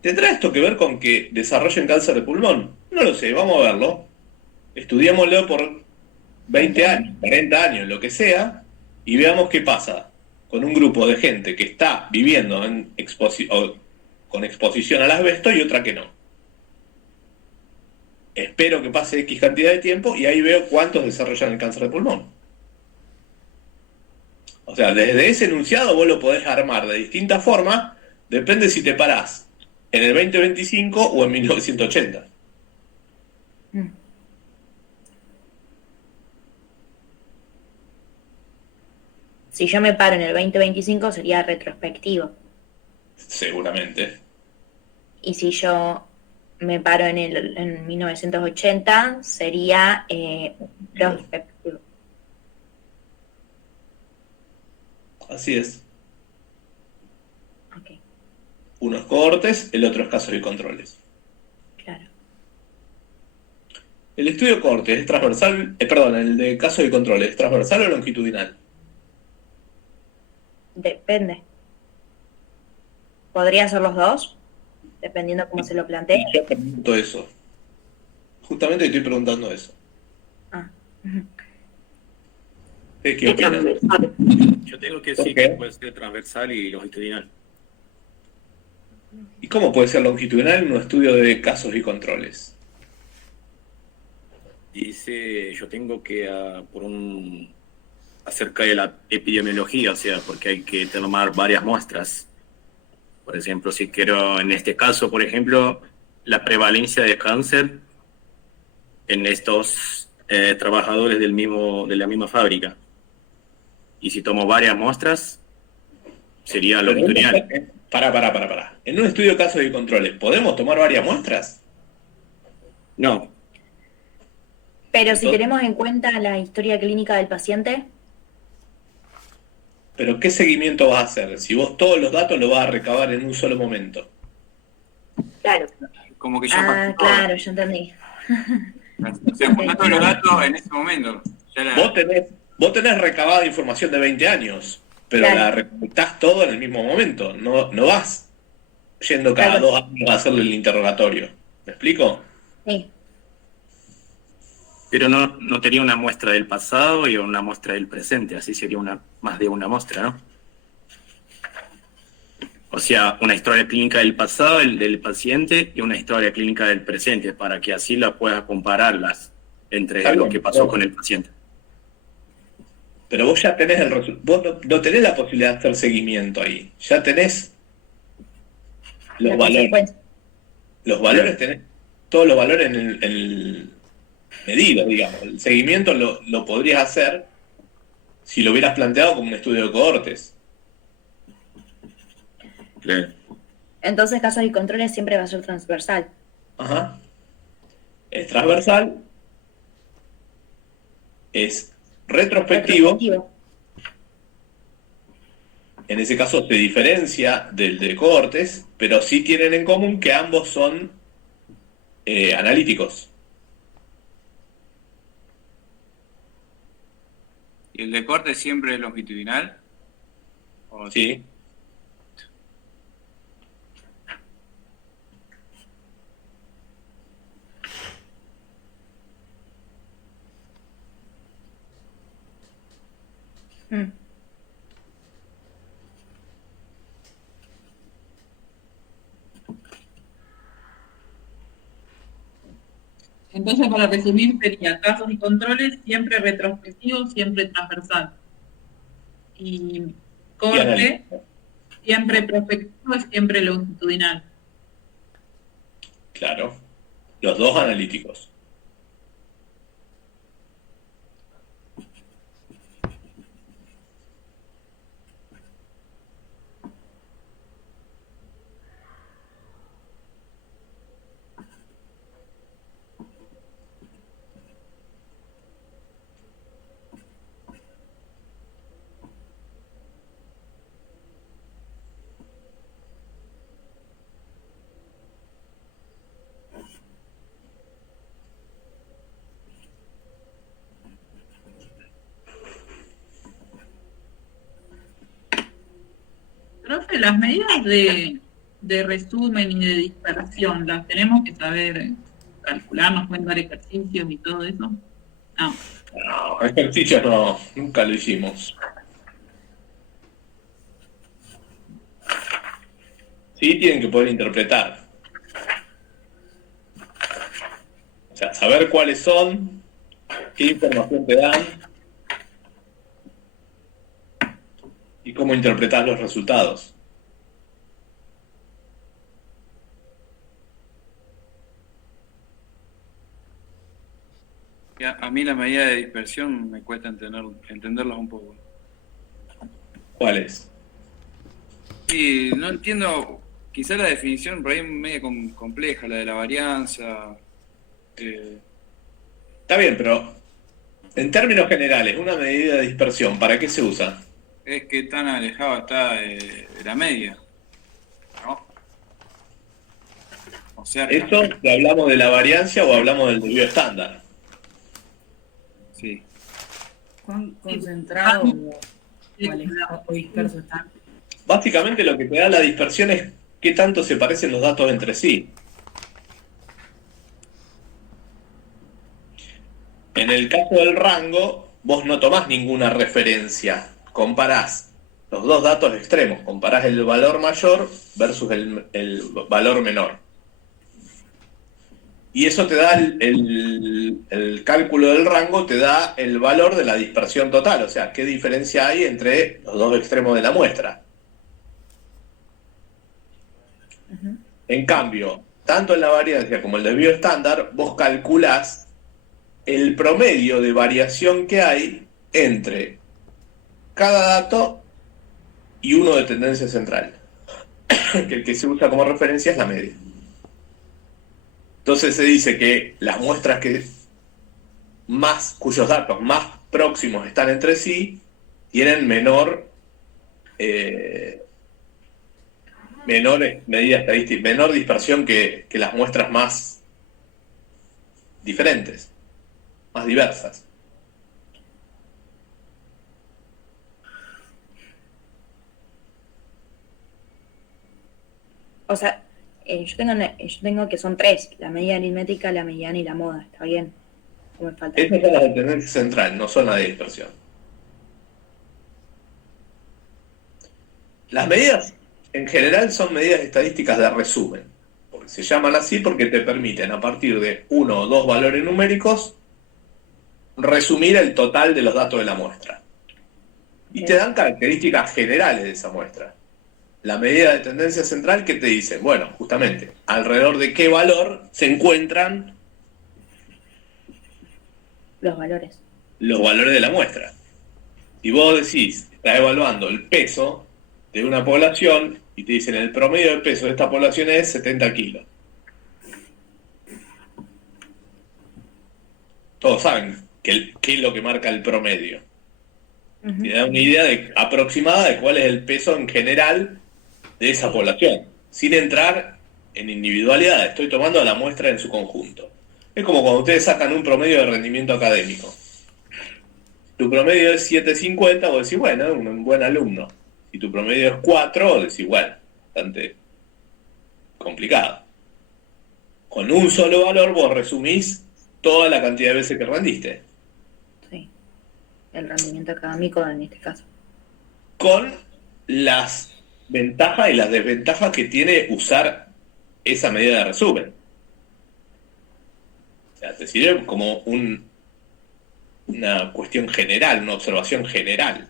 ¿Tendrá esto que ver con que desarrollen cáncer de pulmón? No lo sé, vamos a verlo. Estudiémoslo por 20 años, 40 años, lo que sea, y veamos qué pasa con un grupo de gente que está viviendo en con exposición al asbesto y otra que no. Espero que pase X cantidad de tiempo y ahí veo cuántos desarrollan el cáncer de pulmón. O sea, desde ese enunciado vos lo podés armar de distintas formas, depende si te parás en el 2025 o en 1980. Si yo me paro en el 2025 sería retrospectivo. Seguramente. Y si yo me paro en 1980 sería prospectivo. Así es. Ok. Uno es cohortes, el otro es casos y controles. Claro. El estudio de cohortes es transversal, el de casos y controles, ¿es transversal o longitudinal? Depende. ¿Podría ser los dos? Dependiendo cómo se lo plantee. Yo pregunto eso. Justamente estoy preguntando eso. Ah. ¿Qué opinan? Yo tengo que decir que puede ser transversal y longitudinal. ¿Y cómo puede ser longitudinal en un estudio de casos y controles? Dice, yo tengo que, acerca de la epidemiología, o sea, porque hay que tomar varias muestras. Por ejemplo, si quiero, en este caso, por ejemplo, la prevalencia de cáncer en estos trabajadores de la misma fábrica. Y si tomo varias muestras, sería longitudinal. Para. En un estudio de casos y controles, ¿podemos tomar varias muestras? No. Pero si tenemos en cuenta la historia clínica del paciente. ¿Pero qué seguimiento vas a hacer? Si vos todos los datos los vas a recabar en un solo momento. Claro. Como que ya pasó. Claro, yo entendí. O sea, juntar todos los datos en ese momento. Vos tenés recabada información de 20 años, pero Claro. la recolectás todo en el mismo momento. No vas yendo cada 2 años a hacerle el interrogatorio. ¿Me explico? Sí. Pero no tenía una muestra del pasado y una muestra del presente, así sería más de una muestra, ¿no? O sea, una historia clínica del pasado, del paciente, y una historia clínica del presente, para que así la puedas compararlas entre lo que pasó con el paciente. Pero vos ya tenés el resultado. Vos no tenés la posibilidad de hacer seguimiento ahí. Ya tenés los valores. Los valores tenés todos los valores en el medido, digamos. El seguimiento lo podrías hacer si lo hubieras planteado como un estudio de cohortes. Claro. Entonces casos y controles siempre va a ser transversal. Ajá. Es transversal, es retrospectivo. En ese caso se diferencia del de cohortes, pero sí tienen en común que ambos son analíticos. ¿Y el de corte siempre es longitudinal? ¿O Sí. Entonces, para resumir, sería casos y controles, siempre retrospectivo, siempre transversal. Y corte, siempre prospectivo, siempre longitudinal. Claro. Los dos analíticos. Profe, las medidas de resumen y de dispersión, ¿las tenemos que saber calcular? ¿Nos pueden dar ejercicios y todo eso? No. No, ejercicios no, nunca lo hicimos. Sí, tienen que poder interpretar. O sea, saber cuáles son, qué información te dan y cómo interpretar los resultados. A mí la medida de dispersión me cuesta entenderlas un poco. ¿Cuáles? Sí, no entiendo, quizá la definición por ahí es media compleja, la de la varianza. Está bien, pero en términos generales, una medida de dispersión, ¿para qué se usa? Es que tan alejado está de la media, ¿no? O sea, ¿Esto que hablamos de la variancia o hablamos del desvío estándar? Sí. ¿Cuán concentrado o alejado o disperso está? Básicamente lo que te da la dispersión es qué tanto se parecen los datos entre sí. En el caso del rango, vos no tomás ninguna referencia. Comparás los dos datos extremos. Comparás el valor mayor versus el valor menor. Y eso te da el cálculo del rango, te da el valor de la dispersión total. O sea, qué diferencia hay entre los dos extremos de la muestra. En cambio, tanto en la variancia como en el desvío estándar, vos calculás el promedio de variación que hay entre cada dato y uno de tendencia central. Que el que se usa como referencia es la media. Entonces se dice que las muestras cuyos datos más próximos están entre sí, tienen menor medida estadística, menor dispersión que las muestras más diferentes, más diversas. O sea, yo tengo que son tres, la medida aritmética, la mediana y la moda, ¿está bien? ¿O me falta? Estas son las de tendencia central, no son las de dispersión. Las medidas, en general, son medidas estadísticas de resumen. Porque se llaman así porque te permiten, a partir de uno o dos valores numéricos, resumir el total de los datos de la muestra. Y te dan características generales de esa muestra. La medida de tendencia central que te dice, bueno, justamente, alrededor de qué valor se encuentran Los valores. los valores de la muestra. Si vos decís, estás evaluando el peso de una población y te dicen el promedio de peso de esta población es 70 kilos. Todos saben qué es lo que marca el promedio. Te da una idea aproximada de cuál es el peso en general de esa población, sin entrar en individualidad. Estoy tomando la muestra en su conjunto. Es como cuando ustedes sacan un promedio de rendimiento académico. Tu promedio es 7.50, vos decís, bueno, es un buen alumno. Si tu promedio es 4, vos decís, bueno, bastante complicado. Con un solo valor vos resumís toda la cantidad de veces que rendiste. Sí, el rendimiento académico en este caso. Con las ventajas y las desventajas que tiene usar esa medida de resumen. sea, te sirve como una cuestión general, una observación general.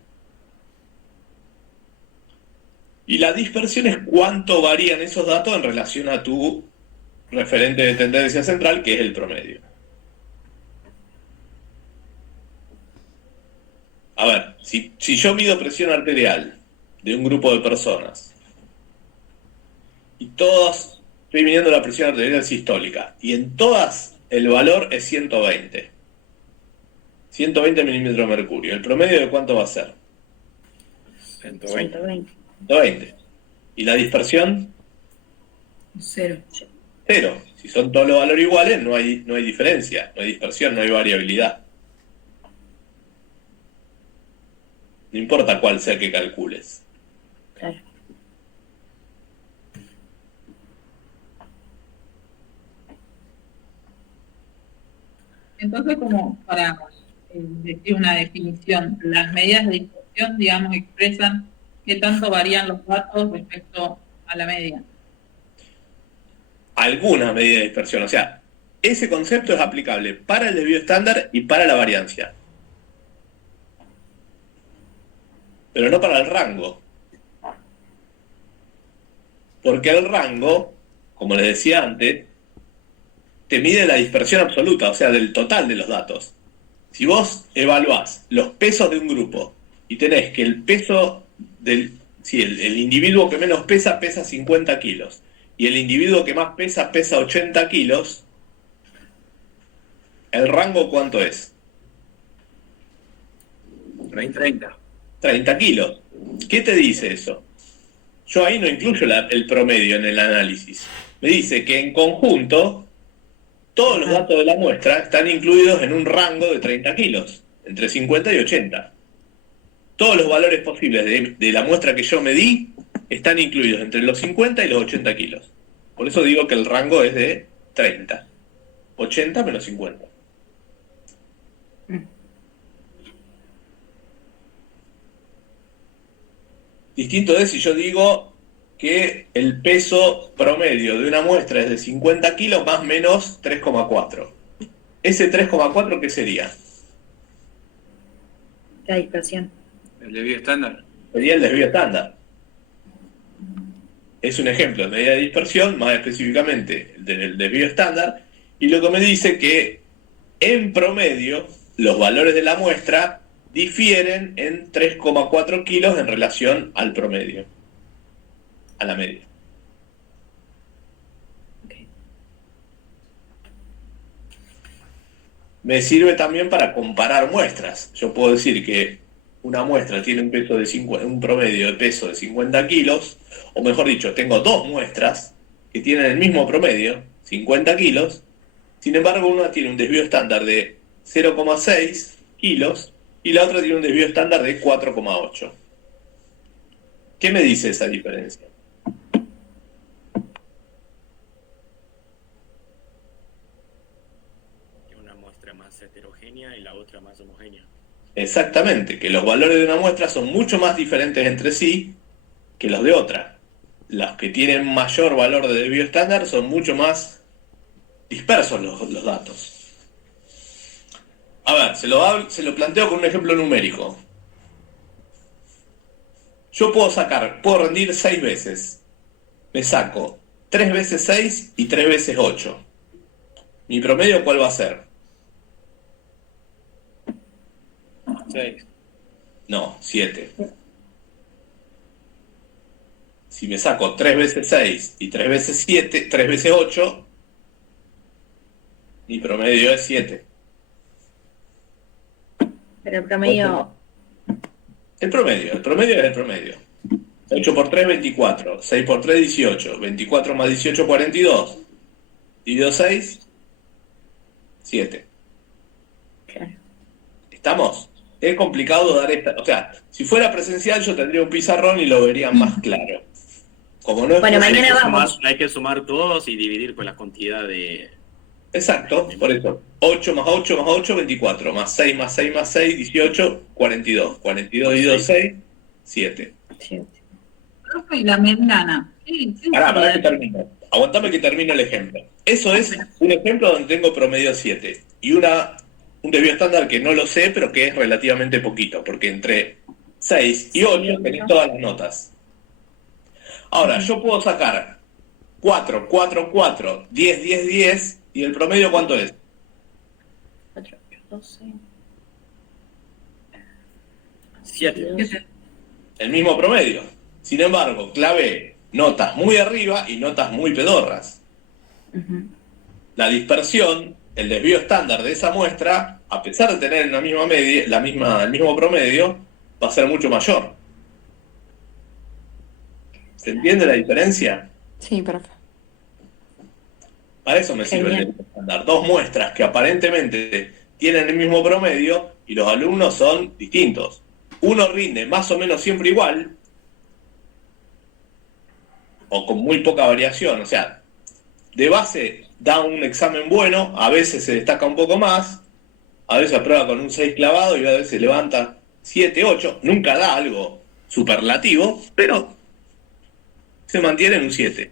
Y la dispersión es cuánto varían esos datos en relación a tu referente de tendencia central, que es el promedio. A ver, si yo mido presión arterial de un grupo de personas y todas, estoy midiendo la presión arterial sistólica, y en todas el valor es 120. 120 milímetros de mercurio. ¿El promedio de cuánto va a ser? 120. 120. ¿Y la dispersión? 0. 0. Si son todos los valores iguales, no hay diferencia, no hay dispersión, no hay variabilidad. No importa cuál sea que calcules. Claro. Entonces, como para decir una definición, las medidas de dispersión, digamos, expresan qué tanto varían los datos respecto a la media. Alguna medida de dispersión, o sea, ese concepto es aplicable para el desvío estándar y para la variancia. Pero no para el rango. Porque el rango, como les decía antes, te mide la dispersión absoluta, o sea, del total de los datos. Si vos evaluás los pesos de un grupo y tenés que el peso el individuo que menos pesa 50 kilos y el individuo que más pesa 80 kilos, ¿el rango cuánto es? 30. 30 kilos. ¿Qué te dice eso? Yo ahí no incluyo el promedio en el análisis. Me dice que en conjunto todos los datos de la muestra están incluidos en un rango de 30 kilos, entre 50 y 80. Todos los valores posibles de la muestra que yo medí están incluidos entre los 50 y los 80 kilos. Por eso digo que el rango es de 30. 80 menos 50. Distinto es si yo digo que el peso promedio de una muestra es de 50 kilos más menos 3,4. ¿Ese 3,4 qué sería? La dispersión. ¿El desvío estándar? Sería el desvío estándar. Es un ejemplo de medida de dispersión, más específicamente del desvío estándar, y lo que me dice que en promedio los valores de la muestra difieren en 3,4 kilos en relación al promedio, a la media. Okay. Me sirve también para comparar muestras. Yo puedo decir que una muestra tiene un promedio de peso de 50 kilos, o mejor dicho, tengo dos muestras que tienen el mismo promedio, 50 kilos, sin embargo una tiene un desvío estándar de 0,6 kilos y la otra tiene un desvío estándar de 4,8. ¿Qué me dice esa diferencia? Una muestra más heterogénea y la otra más homogénea. Exactamente, que los valores de una muestra son mucho más diferentes entre sí que los de otra. Los que tienen mayor valor de desvío estándar son mucho más dispersos los datos. A ver, se lo planteo con un ejemplo numérico. Yo puedo rendir 6 veces. Me saco 3 veces 6 y 3 veces 8. ¿Mi promedio cuál va a ser? 6. No, 7. Si me saco 3 veces 6 y 3 veces 7, 3 veces 8, mi promedio es 7. Pero el promedio... El promedio es el promedio. 8 por 3, 24. 6 por 3, 18. 24 más 18, 42. Dividido 6, 7. Claro. ¿Estamos? Es complicado dar esta... O sea, si fuera presencial yo tendría un pizarrón y lo vería más claro. Como no es Bueno, mañana vamos. Hay que sumar todos y dividir por la cantidad de... Exacto, por eso. 8 más 8 más 8, 24. Más 6 más 6 más 6, 18, 42. 42 dividido 6, 7. Sí. profe, y la mediana. Sí, sí. Pará que termino. Aguantame que termino el ejemplo. Eso es un ejemplo donde tengo promedio 7 y un desvío estándar que no lo sé, pero que es relativamente poquito, porque entre 6 y 8 tenés todas las notas. Ahora, yo puedo sacar 4, 4, 4, 10, 10, 10, ¿y el promedio cuánto es? 4, 8, 12. 7. El mismo promedio. Sin embargo, clavé notas muy arriba y notas muy pedorras. La dispersión, el desvío estándar de esa muestra, a pesar de tener la misma media, el mismo promedio, va a ser mucho mayor. ¿Se entiende la diferencia? Sí, profe. Para eso me sirve el desvío estándar. Dos muestras que aparentemente tienen el mismo promedio y los alumnos son distintos. Uno rinde más o menos siempre igual, o con muy poca variación, o sea, de base da un examen bueno, a veces se destaca un poco más, a veces aprueba con un 6 clavado y a veces levanta 7, 8, nunca da algo superlativo, pero se mantiene en un 7.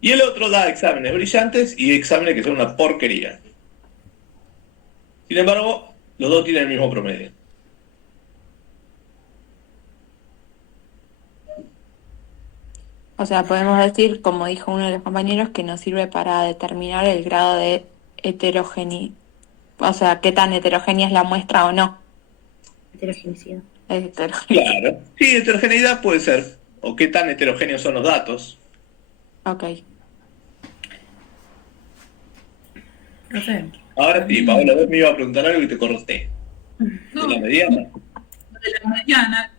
Y el otro da exámenes brillantes y exámenes que son una porquería. Sin embargo, los dos tienen el mismo promedio. O sea, podemos decir, como dijo uno de los compañeros, que nos sirve para determinar el grado de heterogeneidad. O sea, qué tan heterogénea es la muestra o no. Heterogeneidad. Claro. Sí, heterogeneidad puede ser. O qué tan heterogéneos son los datos. Ok. Profe. Ahora sí, Paola, vos me iba a preguntar algo y te corté. No, ¿De la mediana? de la mediana,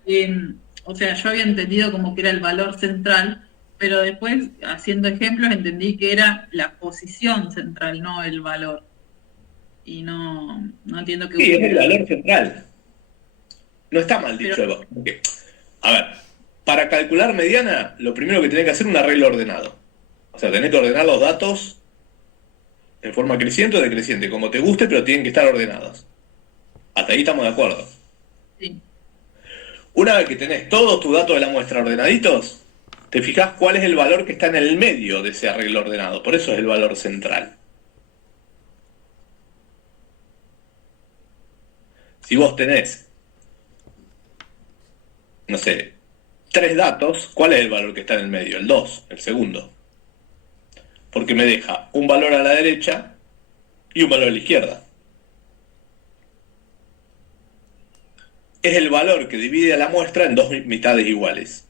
o sea, yo había entendido como que era el valor central, pero después, haciendo ejemplos, entendí que era la posición central, no el valor. Y no entiendo que... Sí, es el valor central. No está mal dicho. Porque, a ver, para calcular mediana, lo primero que tenés que hacer es un arreglo ordenado. O sea, tenés que ordenar los datos en forma creciente o decreciente, como te guste, pero tienen que estar ordenados. Hasta ahí estamos de acuerdo. Sí. Una vez que tenés todos tus datos de la muestra ordenaditos, te fijás cuál es el valor que está en el medio de ese arreglo ordenado. Por eso es el valor central. Si vos tenés, no sé, 3 datos, ¿cuál es el valor que está en el medio? El 2, el segundo. Porque me deja un valor a la derecha y un valor a la izquierda. Es el valor que divide a la muestra en dos mitades iguales.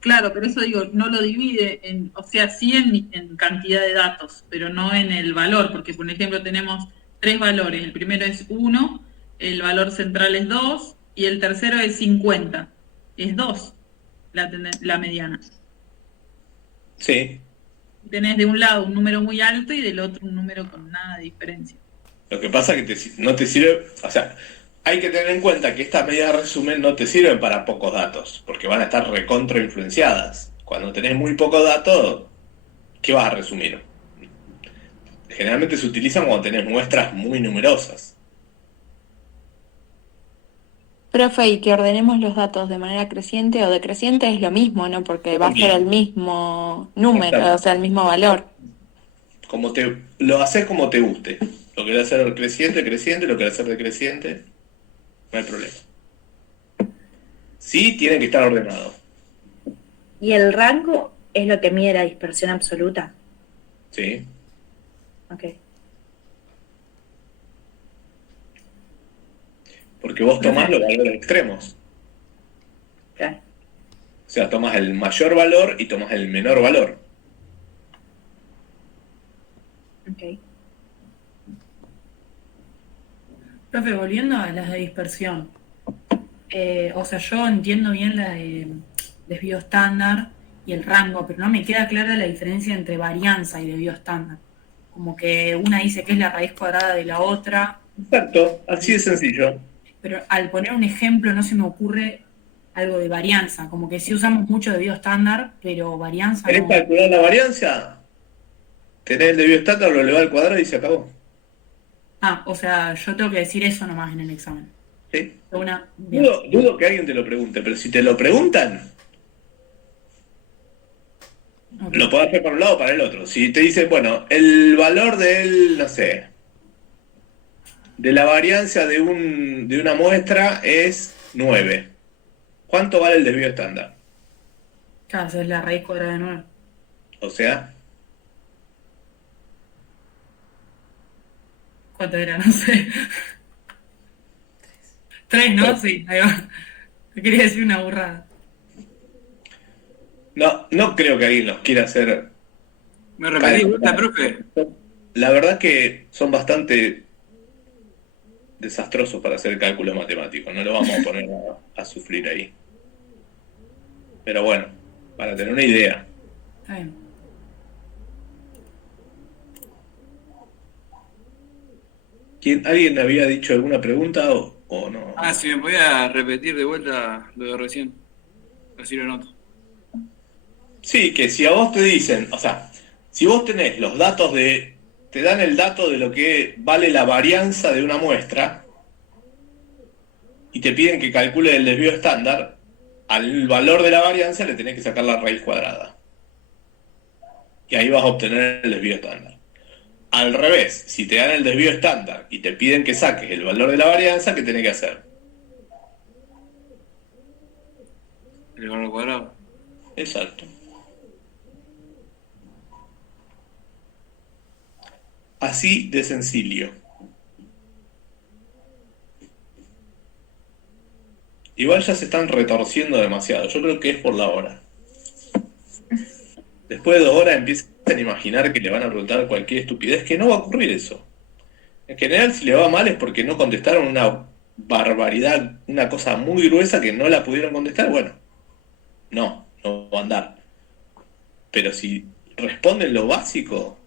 Claro, pero eso digo, no lo divide en, o sea, sí en cantidad de datos, pero no en el valor, porque por ejemplo tenemos 3 valores, el primero es 1, el valor central es 2 y el tercero es 50, es 2 la mediana. Sí. Tenés de un lado un número muy alto y del otro un número con nada de diferencia. Lo que pasa es que no te sirve, o sea, hay que tener en cuenta que estas medidas de resumen no te sirven para pocos datos, porque van a estar recontrainfluenciadas. Cuando tenés muy pocos datos, ¿qué vas a resumir? Generalmente se utilizan cuando tenés muestras muy numerosas. Profe, y que ordenemos los datos de manera creciente o decreciente es lo mismo, ¿no? Porque va a ser el mismo número, o sea, el mismo valor. Lo haces como te guste. Lo querés hacer creciente, creciente, lo querés hacer decreciente, no hay problema. Sí, tiene que estar ordenado. ¿Y el rango es lo que mide la dispersión absoluta? Sí. Ok. Porque vos tomás los valores extremos. Claro. O sea, tomás el mayor valor y tomás el menor valor. Ok. Profe, volviendo a las de dispersión, o sea, yo entiendo bien la de desvío estándar y el rango, pero no me queda clara la diferencia entre varianza y desvío estándar. Como que una dice que es la raíz cuadrada de la otra. Exacto, así de sencillo. Pero al poner un ejemplo no se me ocurre algo de varianza, como que sí usamos mucho desvío estándar, pero varianza ¿Querés no. calcular la varianza? Tenés el desvío estándar, lo elevás al cuadrado y se acabó. Ah, o sea, yo tengo que decir eso nomás en el examen. Sí. Bien. Dudo que alguien te lo pregunte, pero si te lo preguntan, lo podés hacer para un lado o para el otro. Si te dicen, bueno, el valor del, no sé, de la varianza de una muestra es 9. ¿Cuánto vale el desvío estándar? Claro, esa es la raíz cuadrada de 9. O sea, ¿Cuánto era? No sé. 3, ¿no? Sí, ahí va. Te quería decir una burrada. no creo que alguien los quiera hacer. ¿Me repetí vuelta, profe? La verdad que son bastante desastrosos para hacer cálculos matemáticos. No lo vamos a poner a sufrir ahí. Pero bueno, para tener una idea. Está bien. ¿Alguien había dicho alguna pregunta o no? Si me podía repetir de vuelta lo de recién. Así lo noto. Sí, que si a vos te dicen, o sea, si vos tenés los datos te dan el dato de lo que vale la varianza de una muestra y te piden que calcule el desvío estándar, al valor de la varianza le tenés que sacar la raíz cuadrada. Y ahí vas a obtener el desvío estándar. Al revés, si te dan el desvío estándar y te piden que saques el valor de la varianza, ¿qué tenés que hacer? El valor cuadrado. Exacto. Así de sencillo. Igual ya se están retorciendo demasiado. Yo creo que es por la hora. Después de 2 horas empiezan a imaginar que le van a preguntar cualquier estupidez, que no va a ocurrir eso. En general, si le va mal es porque no contestaron una barbaridad, una cosa muy gruesa que no la pudieron contestar. Bueno, no va a andar. Pero si responden lo básico...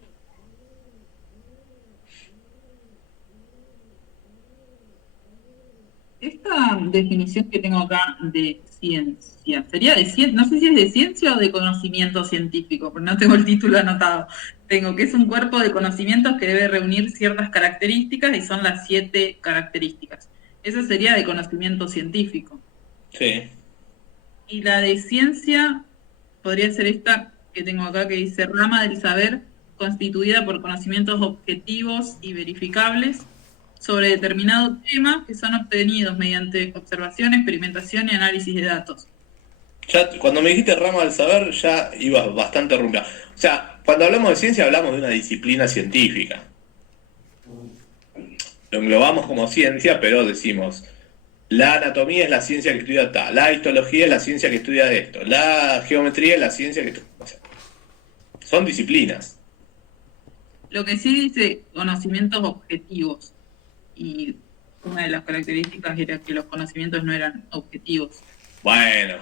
Esta definición que tengo acá de ciencia, ¿sería de ciencia? No sé si es de ciencia o de conocimiento científico, pero no tengo el título anotado. Tengo que es un cuerpo de conocimientos que debe reunir ciertas características y son las 7 características. Esa sería de conocimiento científico. Sí. Y la de ciencia podría ser esta que tengo acá que dice rama del saber constituida por conocimientos objetivos y verificables sobre determinado tema que son obtenidos mediante observación, experimentación y análisis de datos. Ya, cuando me dijiste rama del saber, ya ibas bastante rumbeado. O sea, cuando hablamos de ciencia, hablamos de una disciplina científica. Lo englobamos como ciencia, pero decimos, la anatomía es la ciencia que estudia tal, la histología es la ciencia que estudia esto, la geometría es la ciencia que estudia... O sea, son disciplinas. Lo que sí dice conocimientos objetivos. Y una de las características era que los conocimientos no eran objetivos. Bueno,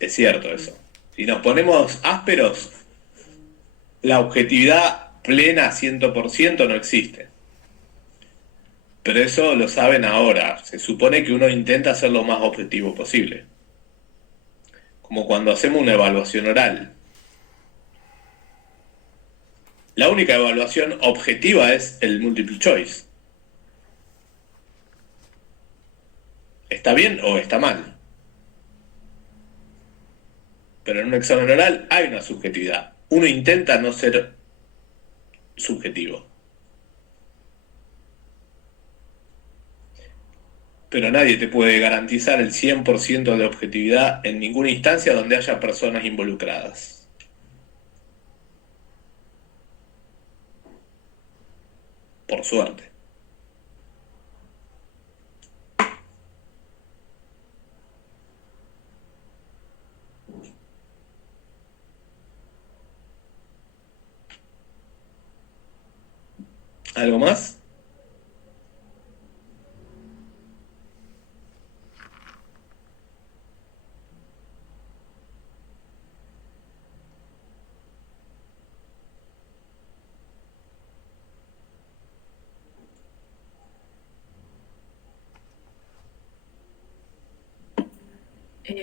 es cierto eso. Si nos ponemos ásperos, la objetividad plena 100% no existe. Pero eso lo saben ahora. Se supone que uno intenta ser lo más objetivo posible. Como cuando hacemos una evaluación oral. La única evaluación objetiva es el multiple choice. ¿Está bien o está mal? Pero en un examen oral hay una subjetividad. Uno intenta no ser subjetivo. Pero nadie te puede garantizar el 100% de objetividad en ninguna instancia donde haya personas involucradas. Por suerte. ¿Algo más?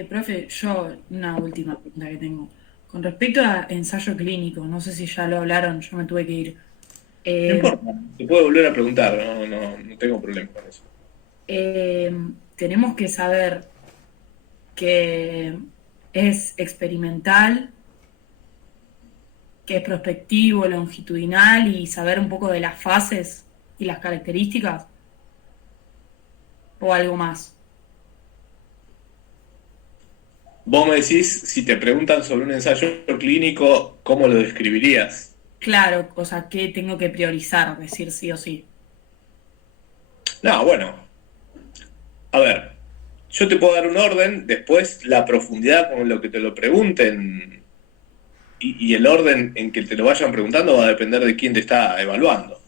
Profe, yo una última pregunta que tengo. Con respecto a ensayo clínico, no sé si ya lo hablaron, yo me tuve que ir. No importa, te puedo volver a preguntar, no tengo problema con eso. tenemos que saber que es experimental, que es prospectivo, longitudinal y saber un poco de las fases y las características, o algo más. Vos me decís, si te preguntan sobre un ensayo clínico, ¿cómo lo describirías? Claro, o sea, ¿qué tengo que priorizar? Decir sí o sí. No, bueno. A ver, yo te puedo dar un orden, después la profundidad con lo que te lo pregunten y el orden en que te lo vayan preguntando va a depender de quién te está evaluando.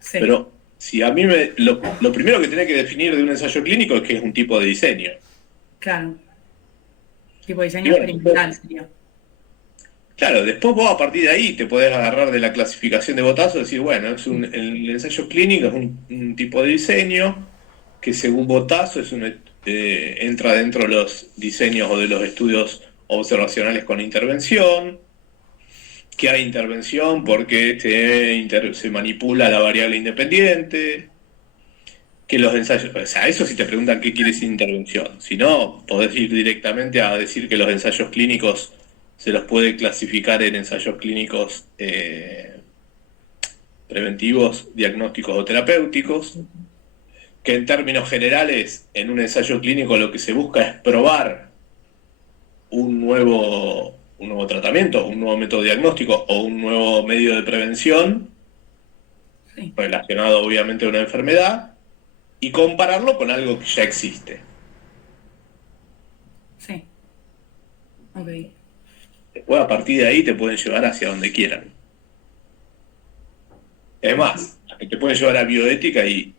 Sí. Pero si a mí lo primero que tenés que definir de un ensayo clínico es que es un tipo de diseño. Claro. Tipo diseño Bueno, experimental sería. Claro, después vos a partir de ahí te podés agarrar de la clasificación de Botazo y decir, bueno, el ensayo clínico es un tipo de diseño que según Botazo entra dentro de los diseños o de los estudios observacionales con intervención, que hay intervención porque se manipula la variable independiente, que los ensayos, o sea, eso si te preguntan qué quiere decir intervención. Si no, podés ir directamente a decir que los ensayos clínicos se los puede clasificar en ensayos clínicos preventivos, diagnósticos o terapéuticos, que en términos generales, en un ensayo clínico lo que se busca es probar un nuevo tratamiento, un nuevo método diagnóstico o un nuevo medio de prevención, relacionado obviamente a una enfermedad, y compararlo con algo que ya existe. Sí. Ok. Después a partir de ahí te pueden llevar hacia donde quieran. Es más, te pueden llevar a bioética y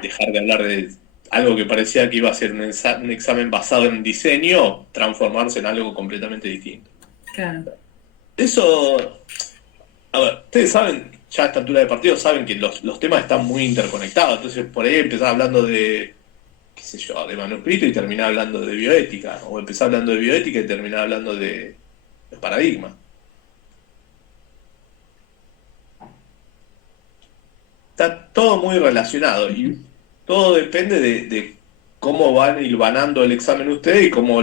dejar de hablar de algo que parecía que iba a ser un examen basado en diseño, transformarse en algo completamente distinto. Claro. Eso, a ver, ustedes saben, ya a esta altura de partido, saben que los temas están muy interconectados, entonces por ahí empezar hablando de, qué sé yo, de manuscrito y terminar hablando de bioética, o empezar hablando de bioética y terminar hablando de paradigma. Está todo muy relacionado y todo depende de cómo van hilvanando el examen ustedes y cómo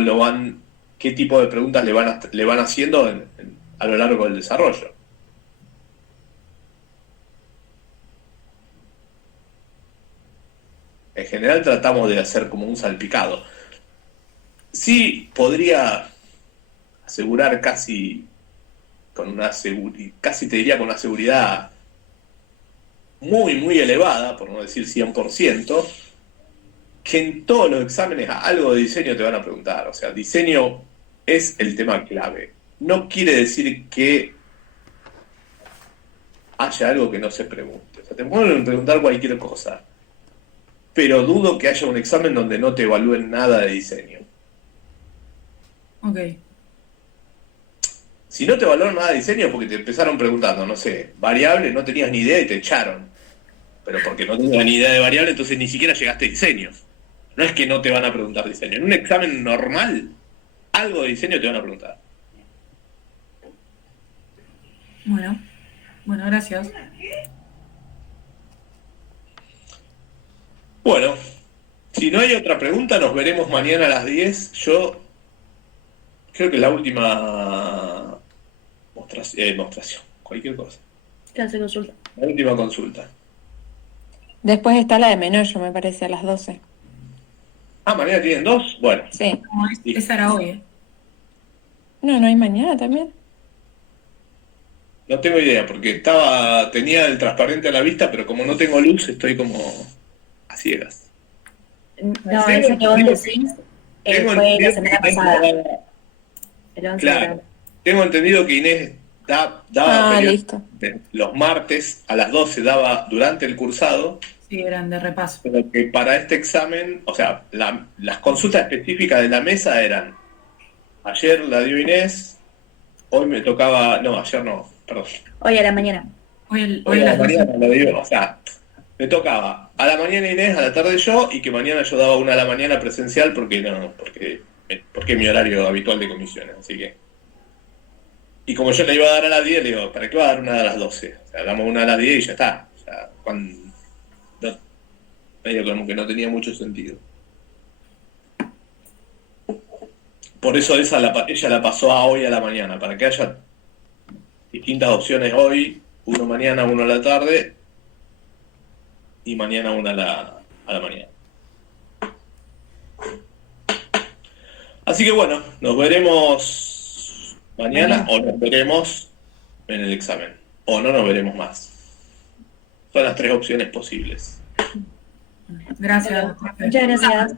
qué tipo de preguntas le van haciendo a lo largo del desarrollo. En general tratamos de hacer como un salpicado. Sí podría asegurar casi te diría con una seguridad muy, muy elevada, por no decir 100%, que en todos los exámenes algo de diseño te van a preguntar. O sea, diseño es el tema clave. No quiere decir que haya algo que no se pregunte. O sea, te pueden preguntar cualquier cosa, pero dudo que haya un examen donde no te evalúen nada de diseño. Ok. Si no te evaluaron nada de diseño es porque te empezaron preguntando, no sé, variable, no tenías ni idea y te echaron. Pero porque no tenías ni idea de variable, entonces ni siquiera llegaste a diseño. No es que no te van a preguntar diseño. En un examen normal, algo de diseño te van a preguntar. Bueno, gracias. Bueno, si no hay otra pregunta, nos veremos mañana a las 10. Yo creo que la última mostración, cualquier cosa. Clase consulta. La última consulta. Después está la de Menollo, me parece, a las 12. Ah, ¿mañana tienen dos? Bueno. Sí. Esa era hoy, No hay mañana también. No tengo idea, porque tenía el transparente a la vista, pero como no tengo luz, estoy como a ciegas. No, ese que vos decís fue la semana pasada. El 11 Claro. de abril. Tengo entendido que Inés daba listo. los martes a las 12 daba durante el cursado, Sí, eran de repaso. pero que para este examen, o sea, las consultas específicas de la mesa eran, ayer la dio Inés, hoy me tocaba, no, ayer no, perdón. Hoy a la mañana. Hoy Hoy a la las 12. mañana lo dio, o sea, me tocaba a la mañana Inés, a la tarde yo, y que mañana yo daba una a la mañana presencial porque es mi horario habitual de comisiones, así que. Y como yo le iba a dar a las 10, le digo, ¿para qué va a dar una a las 12? O sea, damos una a las 10 y ya está. O sea, medio como que no tenía mucho sentido. Por eso ella la pasó a hoy a la mañana, para que haya distintas opciones hoy, uno mañana, uno a la tarde, y mañana una a la mañana. Así que bueno, nos veremos mañana o nos veremos en el examen. O no nos veremos más. Son las 3 opciones posibles. Gracias. Muchas gracias.